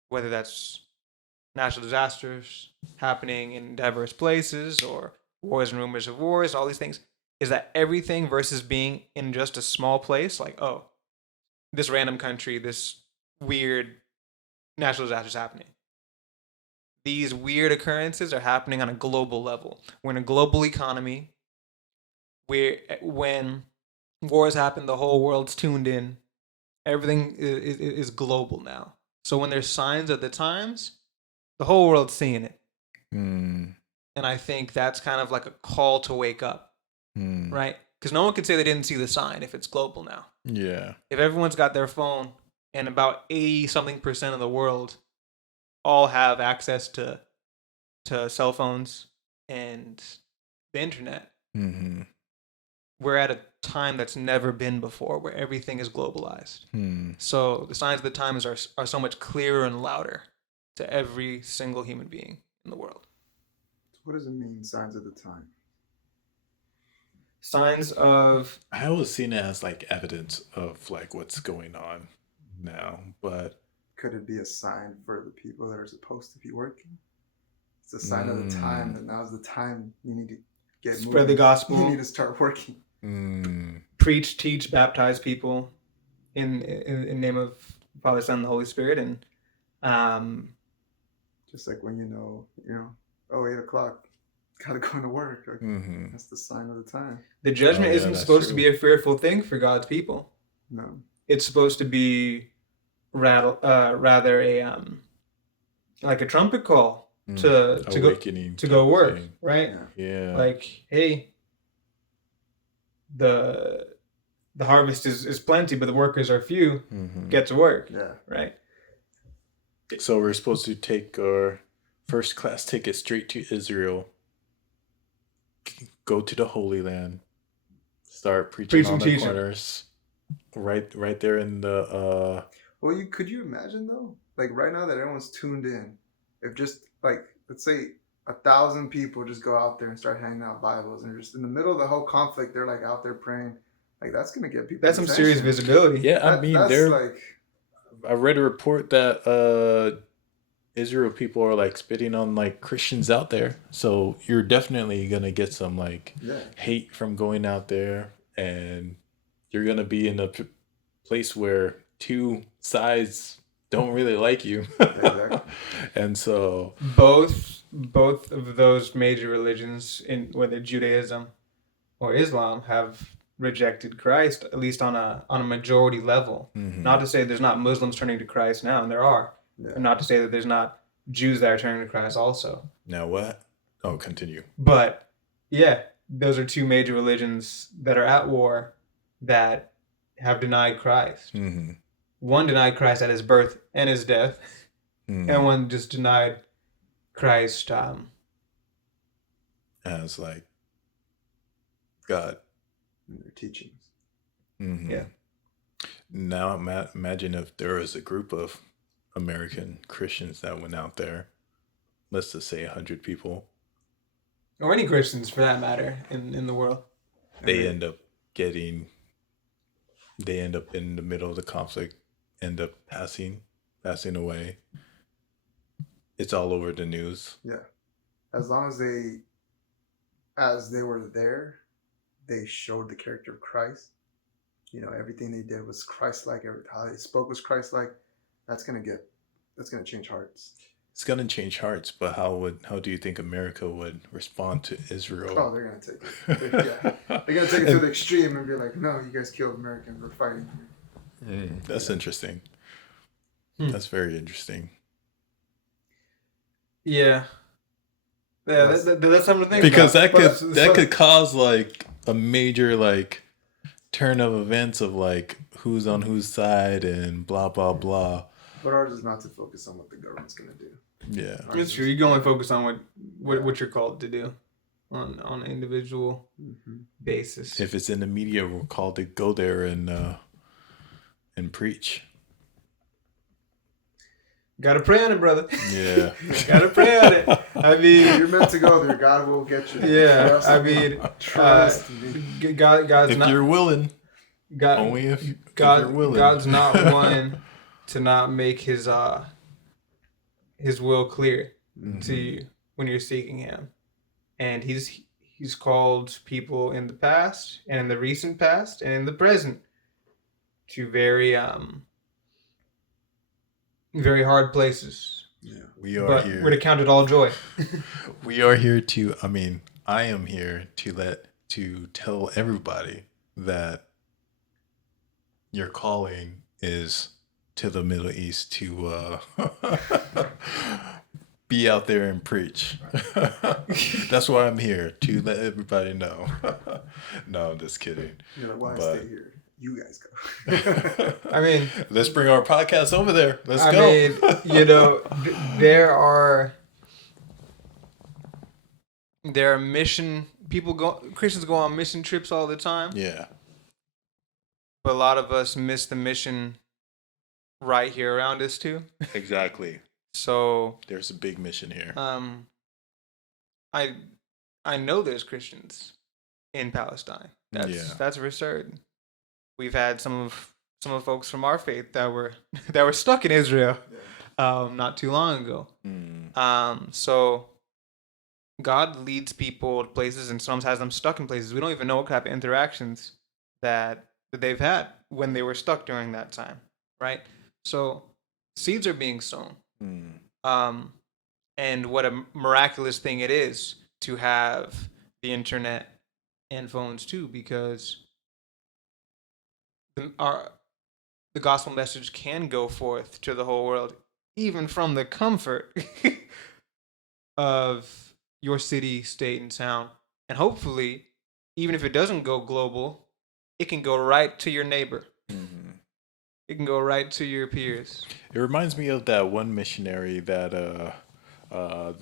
whether that's natural disasters happening in diverse places or wars and rumors of wars, all these things, is that everything versus being in just a small place, like, oh, this random country, this weird natural disasters happening. These weird occurrences are happening on a global level. We're in a global economy where when wars happen, the whole world's tuned in. Everything is global now. So when there's signs of the times, the whole world's seeing it. And I think that's kind of like a call to wake up, right? Because no one could say they didn't see the sign if it's global now. Yeah. If everyone's got their phone and about 80-something% of the world all have access to cell phones and the internet, we're at a time that's never been before where everything is globalized. So the signs of the times are so much clearer and louder to every single human being in the world. What does it mean, signs of the time? Signs of... I always seen it as like evidence of like what's going on now, but... Could it be a sign for the people that are supposed to be working? It's a sign of the time that now's the time you need to get spread moving. The gospel. You need to start working. Preach, teach, baptize people in name of Father, Son, and the Holy Spirit, and just like when you know, 8:00, gotta go to work. That's the sign of the time. The judgment isn't supposed to be a fearful thing for God's people. No, it's supposed to be rather a like a trumpet call to go work, right? Yeah. Like, hey, the harvest is plenty, but the workers are few. Get to work. Yeah. Right. So we're supposed to take our first class ticket straight to Israel, go to the Holy Land, start preaching on the corners, right there in the. Well, could you imagine though? Like right now that everyone's tuned in, if just like let's say 1,000 people just go out there and start handing out Bibles, and just in the middle of the whole conflict, they're like out there praying. Like that's gonna get people. That's some serious visibility. Yeah, I mean, I read a report that Israel people are like spitting on like Christians out there, so you're definitely gonna get some like hate from going out there, and you're gonna be in a place where two sides don't really like you. Exactly. And so both of those major religions, in whether Judaism or Islam, have rejected Christ, at least on a majority level. Not to say there's not Muslims turning to Christ now, and there are. And not to say that there's not Jews that are turning to Christ also. Now what? Oh, continue. But yeah, those are two major religions that are at war that have denied Christ. One denied Christ at his birth and his death, and one just denied Christ as like God in their teachings. Yeah. Now imagine if there was a group of American Christians that went out there, let's just say 100 people, or any Christians for that matter in the world. They end up in the middle of the conflict, end up passing away. It's all over the news. Yeah. As long as they were there, they showed the character of Christ. Everything they did was Christ-like. How they spoke was Christ-like. That's gonna change hearts. It's gonna change hearts, but how do you think America would respond to Israel? Oh, they're gonna take it. They're gonna take it to the extreme and be like, "No, you guys killed Americans. We're fighting here." That's interesting. That's very interesting. Yeah. Yeah, that's something to think because about. that could cause like a major like turn of events of like who's on whose side and blah blah blah. But ours is not to focus on what the government's gonna do. Yeah, it's true. You can only focus on what you're called to do on an individual basis. If it's in the media, we're called to go there and preach. Gotta pray on it, brother. Yeah. Gotta pray on it. I mean, you're meant to go there. God will get you. Yeah. Trust I mean, trust me. God's if not, you're willing. God, only if God, you're willing. God's not one to not make his will clear to you when you're seeking him. And he's called people in the past and in the recent past and in the present to very hard places. Yeah, we're to count it all joy. We are here to. I mean, I am here to tell everybody that your calling is to the Middle East to be out there and preach. That's why I'm here, to let everybody know. No, I'm just kidding. Why I stay here. You guys go. I mean, let's bring our podcast over there. Let's go. I mean, there are Christians go on mission trips all the time. Yeah. But a lot of us miss the mission right here around us too. Exactly. So there's a big mission here. I know there's Christians in Palestine. That's for certain. We've had some of folks from our faith that were stuck in Israel not too long ago. So God leads people to places and sometimes has them stuck in places. We don't even know what kind of interactions that they've had when they were stuck during that time, right? So seeds are being sown. And what a miraculous thing it is to have the internet and phones too, because the gospel message can go forth to the whole world, even from the comfort of your city, state, and town. And hopefully, even if it doesn't go global, it can go right to your neighbor. It can go right to your peers. It reminds me of that one missionary that I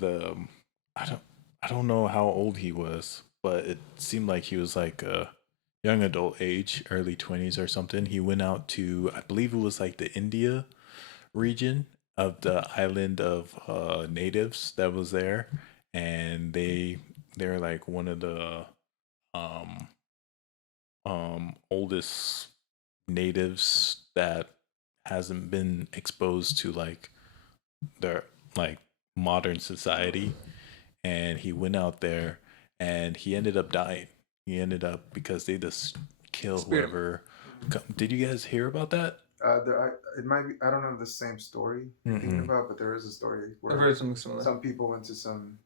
don't know how old he was, but it seemed like he was like a young adult age, early 20s or something. He went out to, I believe it was like the India region of the island of natives that was there, and they're like one of the oldest natives that hasn't been exposed to like their like modern society. And he went out there and he ended up dying. He ended up because they just kill whoever. Did you guys hear about that? It might be. I don't know the same story you're thinking about, but there is a story where I've heard something similar. Some people went to some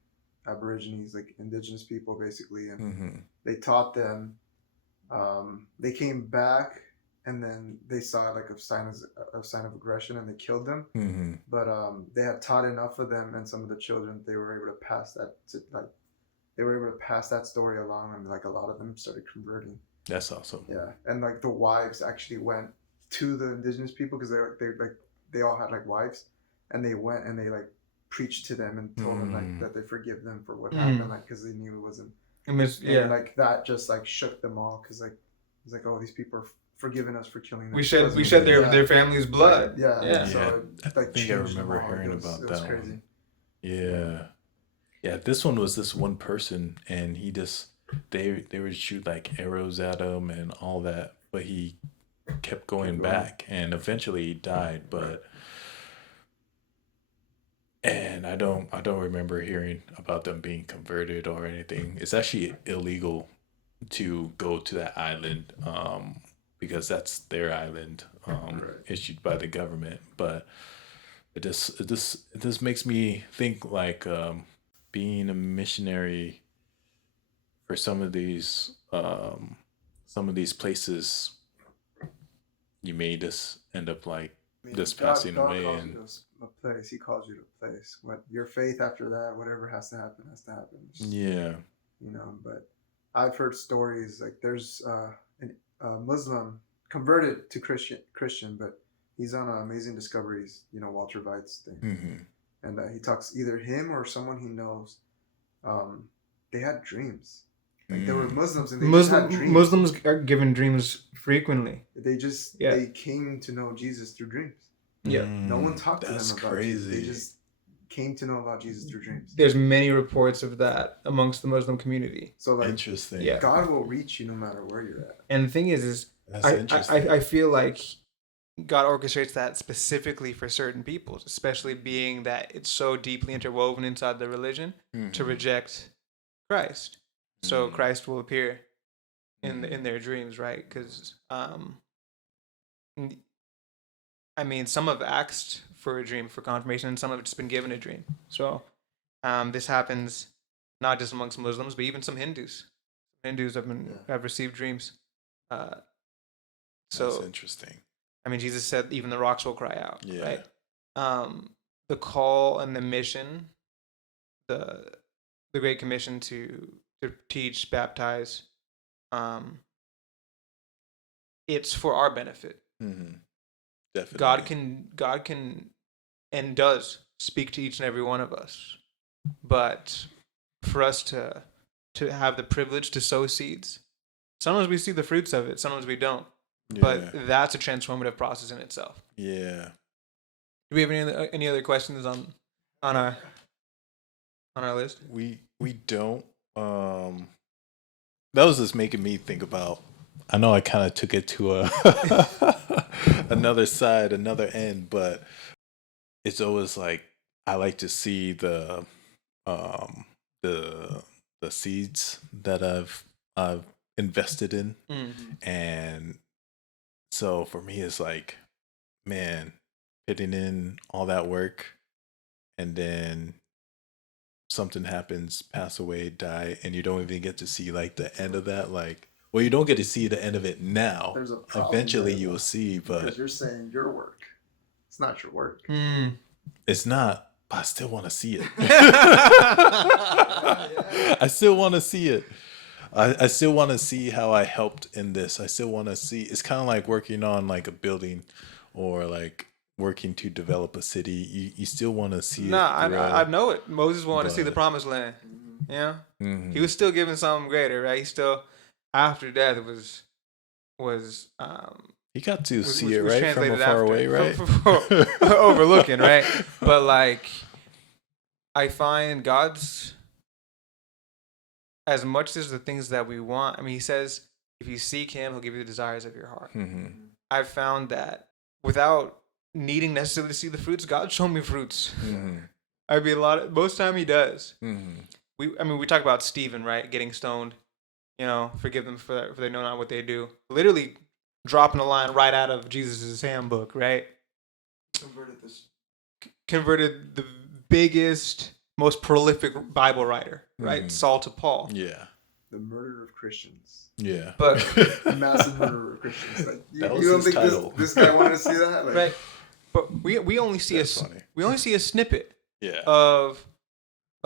Aborigines, like indigenous people, basically, and they taught them. They came back, and then they saw like a sign of aggression, and they killed them. But they had taught enough of them, and some of the children, they were able to pass that story along, and like a lot of them started converting. That's awesome. Yeah, and like the wives actually went to the indigenous people because they all had like wives, and they went and they like preached to them and told them like that they forgive them for what happened, like because they knew it wasn't. And like that just like shook them all because like it was like, oh, these people are forgiving us for killing them. We shed their family's blood. Yeah. So I think I remember hearing about that. It was crazy. Yeah. Yeah, this one was this one person, and he just they would shoot like arrows at him and all that, but he kept going back, and eventually he died. And I don't remember hearing about them being converted or anything. It's actually illegal to go to that island because that's their island issued by the government. But it just makes me think like being a missionary for some of these places you made us end up like I mean, this God, passing God away, calls and you to a place. He calls you to a place. What your faith after that, whatever has to happen, has to happen. yeah. But I've heard stories like there's a Muslim converted to Christian, but he's on Amazing Discoveries, Walter White's thing, and he talks either him or someone he knows. Um, they had dreams. Like they were Muslims and they just had dreams. Muslims are given dreams frequently. They came to know Jesus through dreams. Yeah. No one talked to them about crazy. Jesus. They just came to know about Jesus through dreams. There's many reports of that amongst the Muslim community. So like, interesting. Yeah. God will reach you no matter where you're at. And the thing is I feel like God orchestrates that specifically for certain people, especially being that it's so deeply interwoven inside the religion to reject Christ. So Christ will appear in their dreams, right? Because some have asked for a dream for confirmation, and some have just been given a dream. So this happens not just amongst Muslims, but even some Hindus. Hindus have received dreams. So that's interesting. Jesus said even the rocks will cry out. Yeah. Right. The call and the mission, the Great Commission to teach, baptize, it's for our benefit. Definitely. God can and does speak to each and every one of us, but for us to have the privilege to sow seeds, sometimes we see the fruits of it, sometimes we don't. Yeah. But that's a transformative process in itself. Yeah. Do we have any other questions on our list? We don't. That was just making me think about. I know I kind of took it to another side, another end, but it's always like I like to see the seeds that I've invested in, and so for me it's like, man, putting in all that work, and then something happens, pass away, die, and you don't even get to see like the end of that. Like, well, you don't get to see the end of it now. There's a problem eventually there, you will see, but because you're saying your work, it's not your work. It's not, but I still want to see it. I still want to see it. I still want to see how I helped in this. I still want to see. It's kind of like working on like a building, or like working to develop a city. You still want to see it. I know it. Moses wanted to see the promised land. Yeah. He was still given something greater, right? He still, after death, was he got to see it, right, from afar away, right? Overlooking, right? But like, I find God's, as much as the things that we want. He says, if you seek Him, He'll give you the desires of your heart. I've found that without needing necessarily to see the fruits, God showed me fruits. Most time He does. We talk about Stephen, right? Getting stoned, forgive them for they know not what they do. Literally dropping a line right out of Jesus' handbook, right? Converted the biggest, most prolific Bible writer, right? Saul to Paul. Yeah. The murder of Christians. Yeah. But massive murder of Christians. Like, you was don't his think title. This guy wanted to see that? Like, right. But we only see a snippet of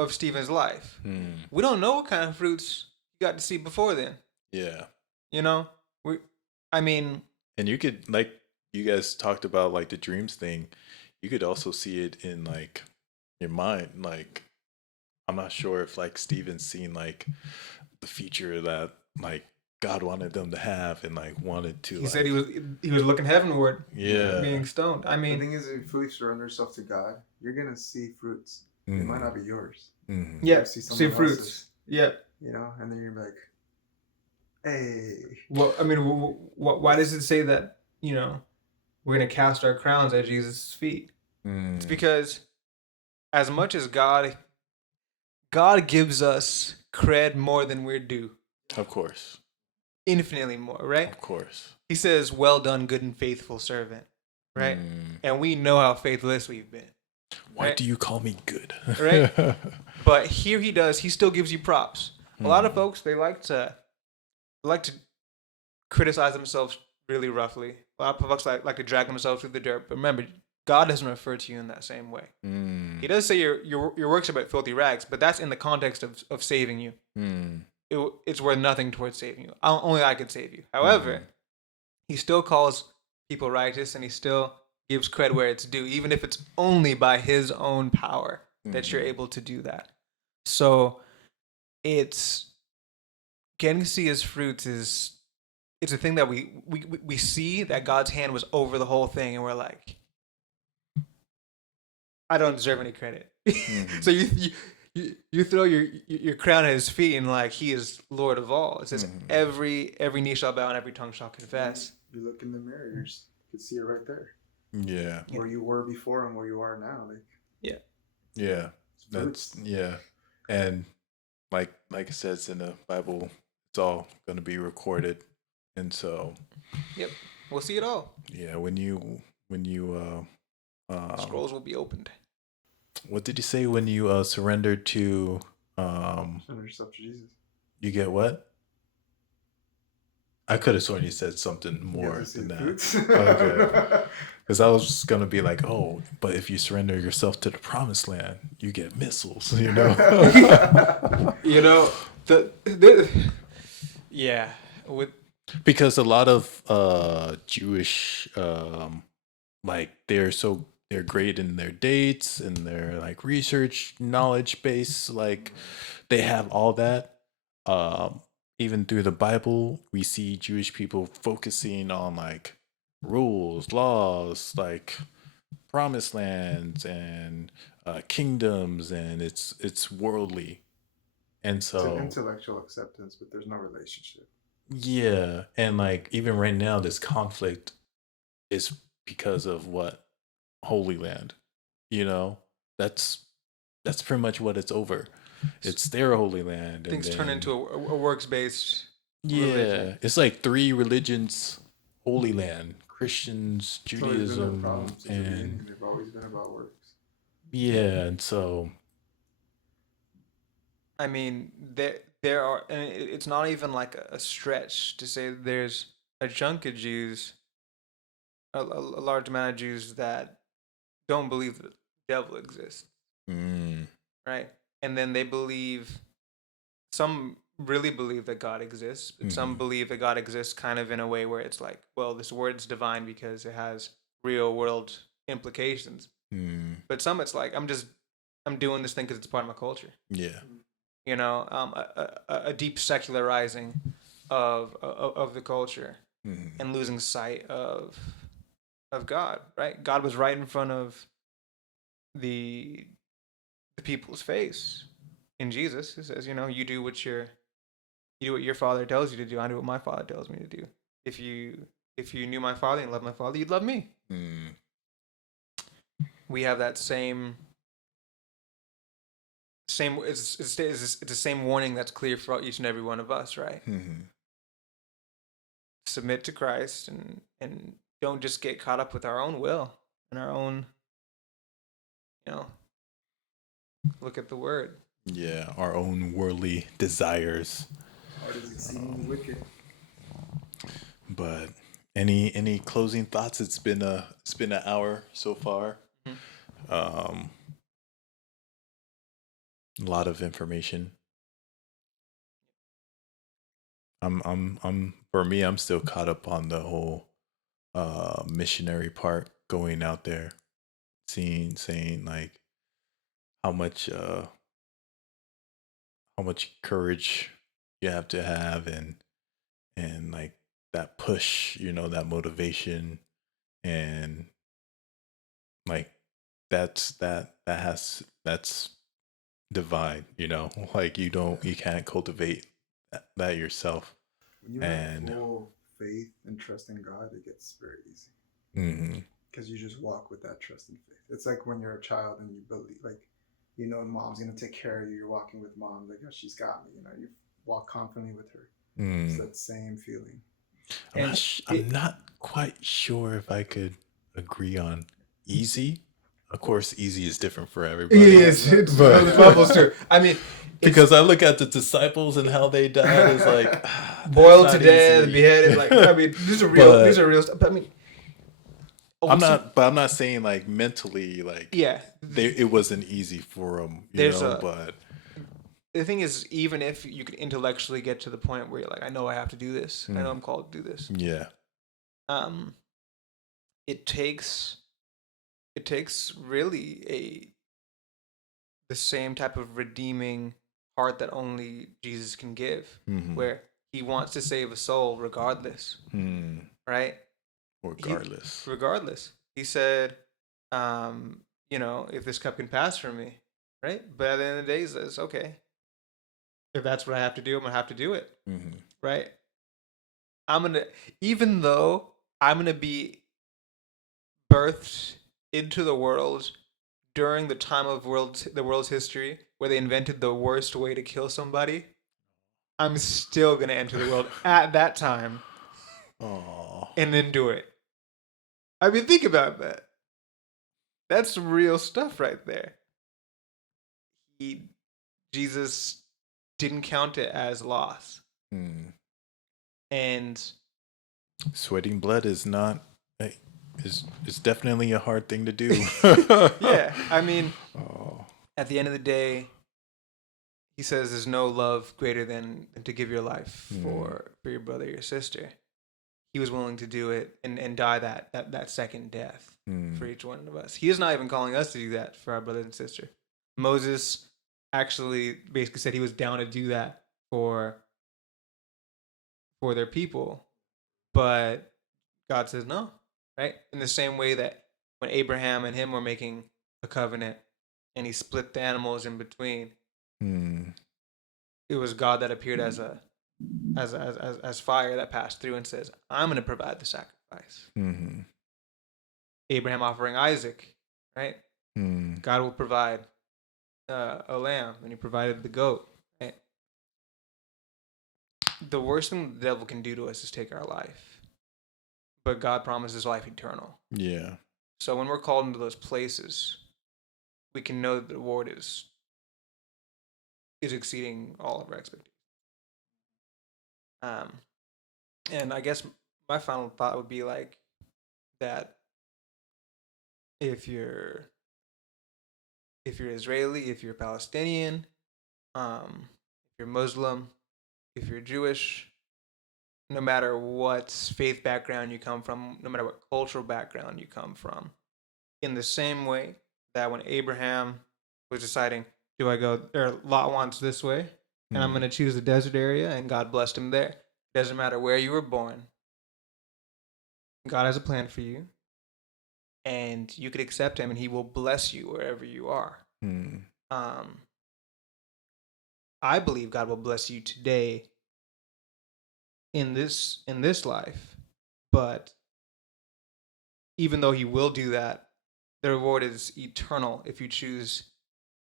Stephen's life. We don't know what kind of fruits you got to see before then. Yeah. And you could, like you guys talked about, like the dreams thing, you could also see it in like your mind. Like, I'm not sure if like Stephen's seen like the future that like God wanted them to have, and like wanted to. He said he was looking heavenward. Yeah. Being stoned. The thing is, if you fully surrender yourself to God, you're gonna see fruits. It might not be yours. Yeah. See fruits. Else's, yeah. And then you're like, hey. Well, why does it say that? We're gonna cast our crowns at Jesus' feet. It's because, as much as God gives us cred more than we're due. Of course. Infinitely more, right? Of course. He says, "Well done, good and faithful servant," right? And we know how faithless we've been. Why do you call me good? Right? But here He still gives you props. A lot of folks, they like to criticize themselves really roughly. A lot of folks like to drag themselves through the dirt. But remember, God doesn't refer to you in that same way. He does say your works are but filthy rags, but that's in the context of saving you. It's worth nothing towards saving you. Only I could save you. However, he still calls people righteous, and he still gives credit where it's due, even if it's only by his own power that you're able to do that. So it's getting to see his fruits it's a thing that we see that God's hand was over the whole thing, and we're like, I don't deserve any credit. So you throw your crown at his feet, and like, he is Lord of all. It says every knee shall bow and every tongue shall confess. You look in the mirror, you can see it right there. Yeah. Where you were before and where you are now. Like, yeah. That's and like it says in the Bible, it's all going to be recorded, and so we'll see it all. Yeah, when you scrolls will be opened. What did you say when you surrendered to surrender yourself to Jesus? You get what? I could have sworn you said something more than that. Okay. Because I was gonna be like, oh, but if you surrender yourself to the promised land, you get missiles, you know. Because a lot of Jewish like they're great in their dates and their like research knowledge base, like they have all that. Even through the Bible, we see Jewish people focusing on like rules, laws, like promised lands and kingdoms, and it's worldly, and so it's an intellectual acceptance, but there's no relationship. Yeah, and like even right now, this conflict is because of what Holy Land, you know. That's pretty much what it's over. It's their holy land. Things turn into a works-based. Religion. It's like 3 religions, holy land: Christians, Judaism, and they've always been about works. Yeah, and so I mean, there are, and it's not even like a stretch to say there's a chunk of Jews, a large amount of Jews that don't believe the devil exists, right? And then they believe, some really believe that God exists, but some believe that God exists kind of in a way where it's like, well, this word's divine because it has real world implications. But some, it's like, I'm doing this thing because it's part of my culture. Yeah. You know, a deep secularizing of the culture and losing sight of God, right? God was right in front of the people's face in Jesus. It says, you know, you do what your father tells you to do. I do what my father tells me to do. If you knew my father and loved my father, you'd love me. We have that same. It's the same warning that's clear for each and every one of us, right? Submit to Christ and don't just get caught up with our own will and our own, you know, look at the word. Yeah, our own worldly desires. Heart is exceedingly wicked. But any closing thoughts? It's been an hour so far. A lot of information. For me, I'm still caught up on the whole missionary part, going out there, saying like how much courage you have to have, and like that push, you know, that motivation, and like that's divine, you know, like you can't cultivate that yourself. When you have full faith and trust in God, it gets very easy. Because you just walk with that trust and faith. It's like when you're a child and you believe, like, you know, mom's gonna take care of you. You're walking with mom, like, oh, she's got me. You know, you walk confidently with her. It's that same feeling. I'm not quite sure if I could agree on easy. Of course, easy is different for everybody. It's Bible's true. I mean, because I look at the disciples and how they died, is like boiled to death, beheaded. Like, I mean, these are real stuff. I mean, I'm not saying like mentally, like it wasn't easy for them, but the thing is, even if you could intellectually get to the point where you're like, I know I have to do this, I know I'm called to do this. Yeah. It takes really the same type of redeeming heart that only Jesus can give, where he wants to save a soul regardless, right? Regardless. He said, if this cup can pass from me, right? But at the end of the day, he says, okay, if that's what I have to do, I'm going to have to do it, right? Even though I'm going to be birthed into the world during the time of the world's history where they invented the worst way to kill somebody, I'm still going to enter the world at that time and then do it. I mean, think about that. That's real stuff right there. Jesus didn't count it as loss. And sweating blood is not... It's definitely a hard thing to do. Yeah, I mean, at the end of the day, he says there's no love greater than to give your life for your brother or your sister. He was willing to do it and die that second death for each one of us. He is not even calling us to do that for our brother and sister. Moses actually basically said he was down to do that for their people, but God says no. Right? In the same way that when Abraham and him were making a covenant and he split the animals in between, it was God that appeared as fire that passed through and says, I'm going to provide the sacrifice. Abraham offering Isaac, right? God will provide a lamb, and he provided the goat. Right? The worst thing the devil can do to us is take our life. But God promises life eternal. Yeah. So when we're called into those places, we can know that the reward is exceeding all of our expectations. And I guess my final thought would be like that if you're Israeli, if you're Palestinian, if you're Muslim, if you're Jewish, no matter what faith background you come from, no matter what cultural background you come from, in the same way that when Abraham was deciding, do I go, or Lot wants this way, and I'm going to choose the desert area, and God blessed him there. It doesn't matter where you were born. God has a plan for you, and you could accept him, and he will bless you wherever you are. I believe God will bless you today in this life, but even though he will do that, the reward is eternal if you choose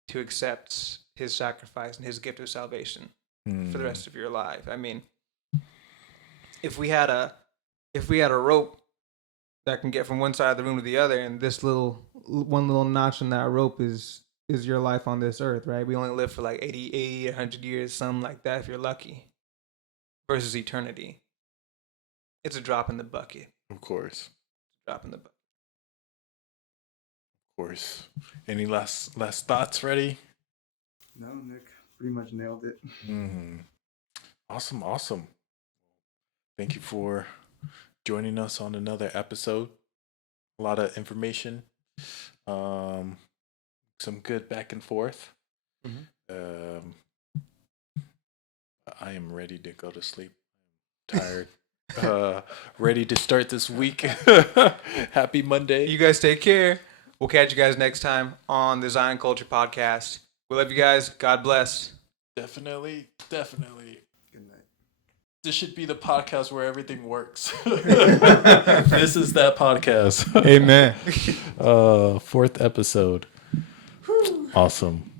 to accept his sacrifice and his gift of salvation for the rest of your life. I mean, if we had a rope that can get from one side of the room to the other, and this one little notch in that rope is your life on this earth, right? We only live for like 80, 100 years, something like that if you're lucky, versus eternity. It's a drop in the bucket. Of course. Drop in the bucket. Of course. Any last thoughts, Freddy? No, Nick. Pretty much nailed it. Awesome. Thank you for joining us on another episode. A lot of information. Some good back and forth. I am ready to go to sleep. Tired. Ready to start this week. Happy Monday. You guys take care. We'll catch you guys next time on the Zion Culture Podcast. We love you guys. God bless. Definitely. Good night. This should be the podcast where everything works. This is that podcast. Amen. 4th episode. Awesome.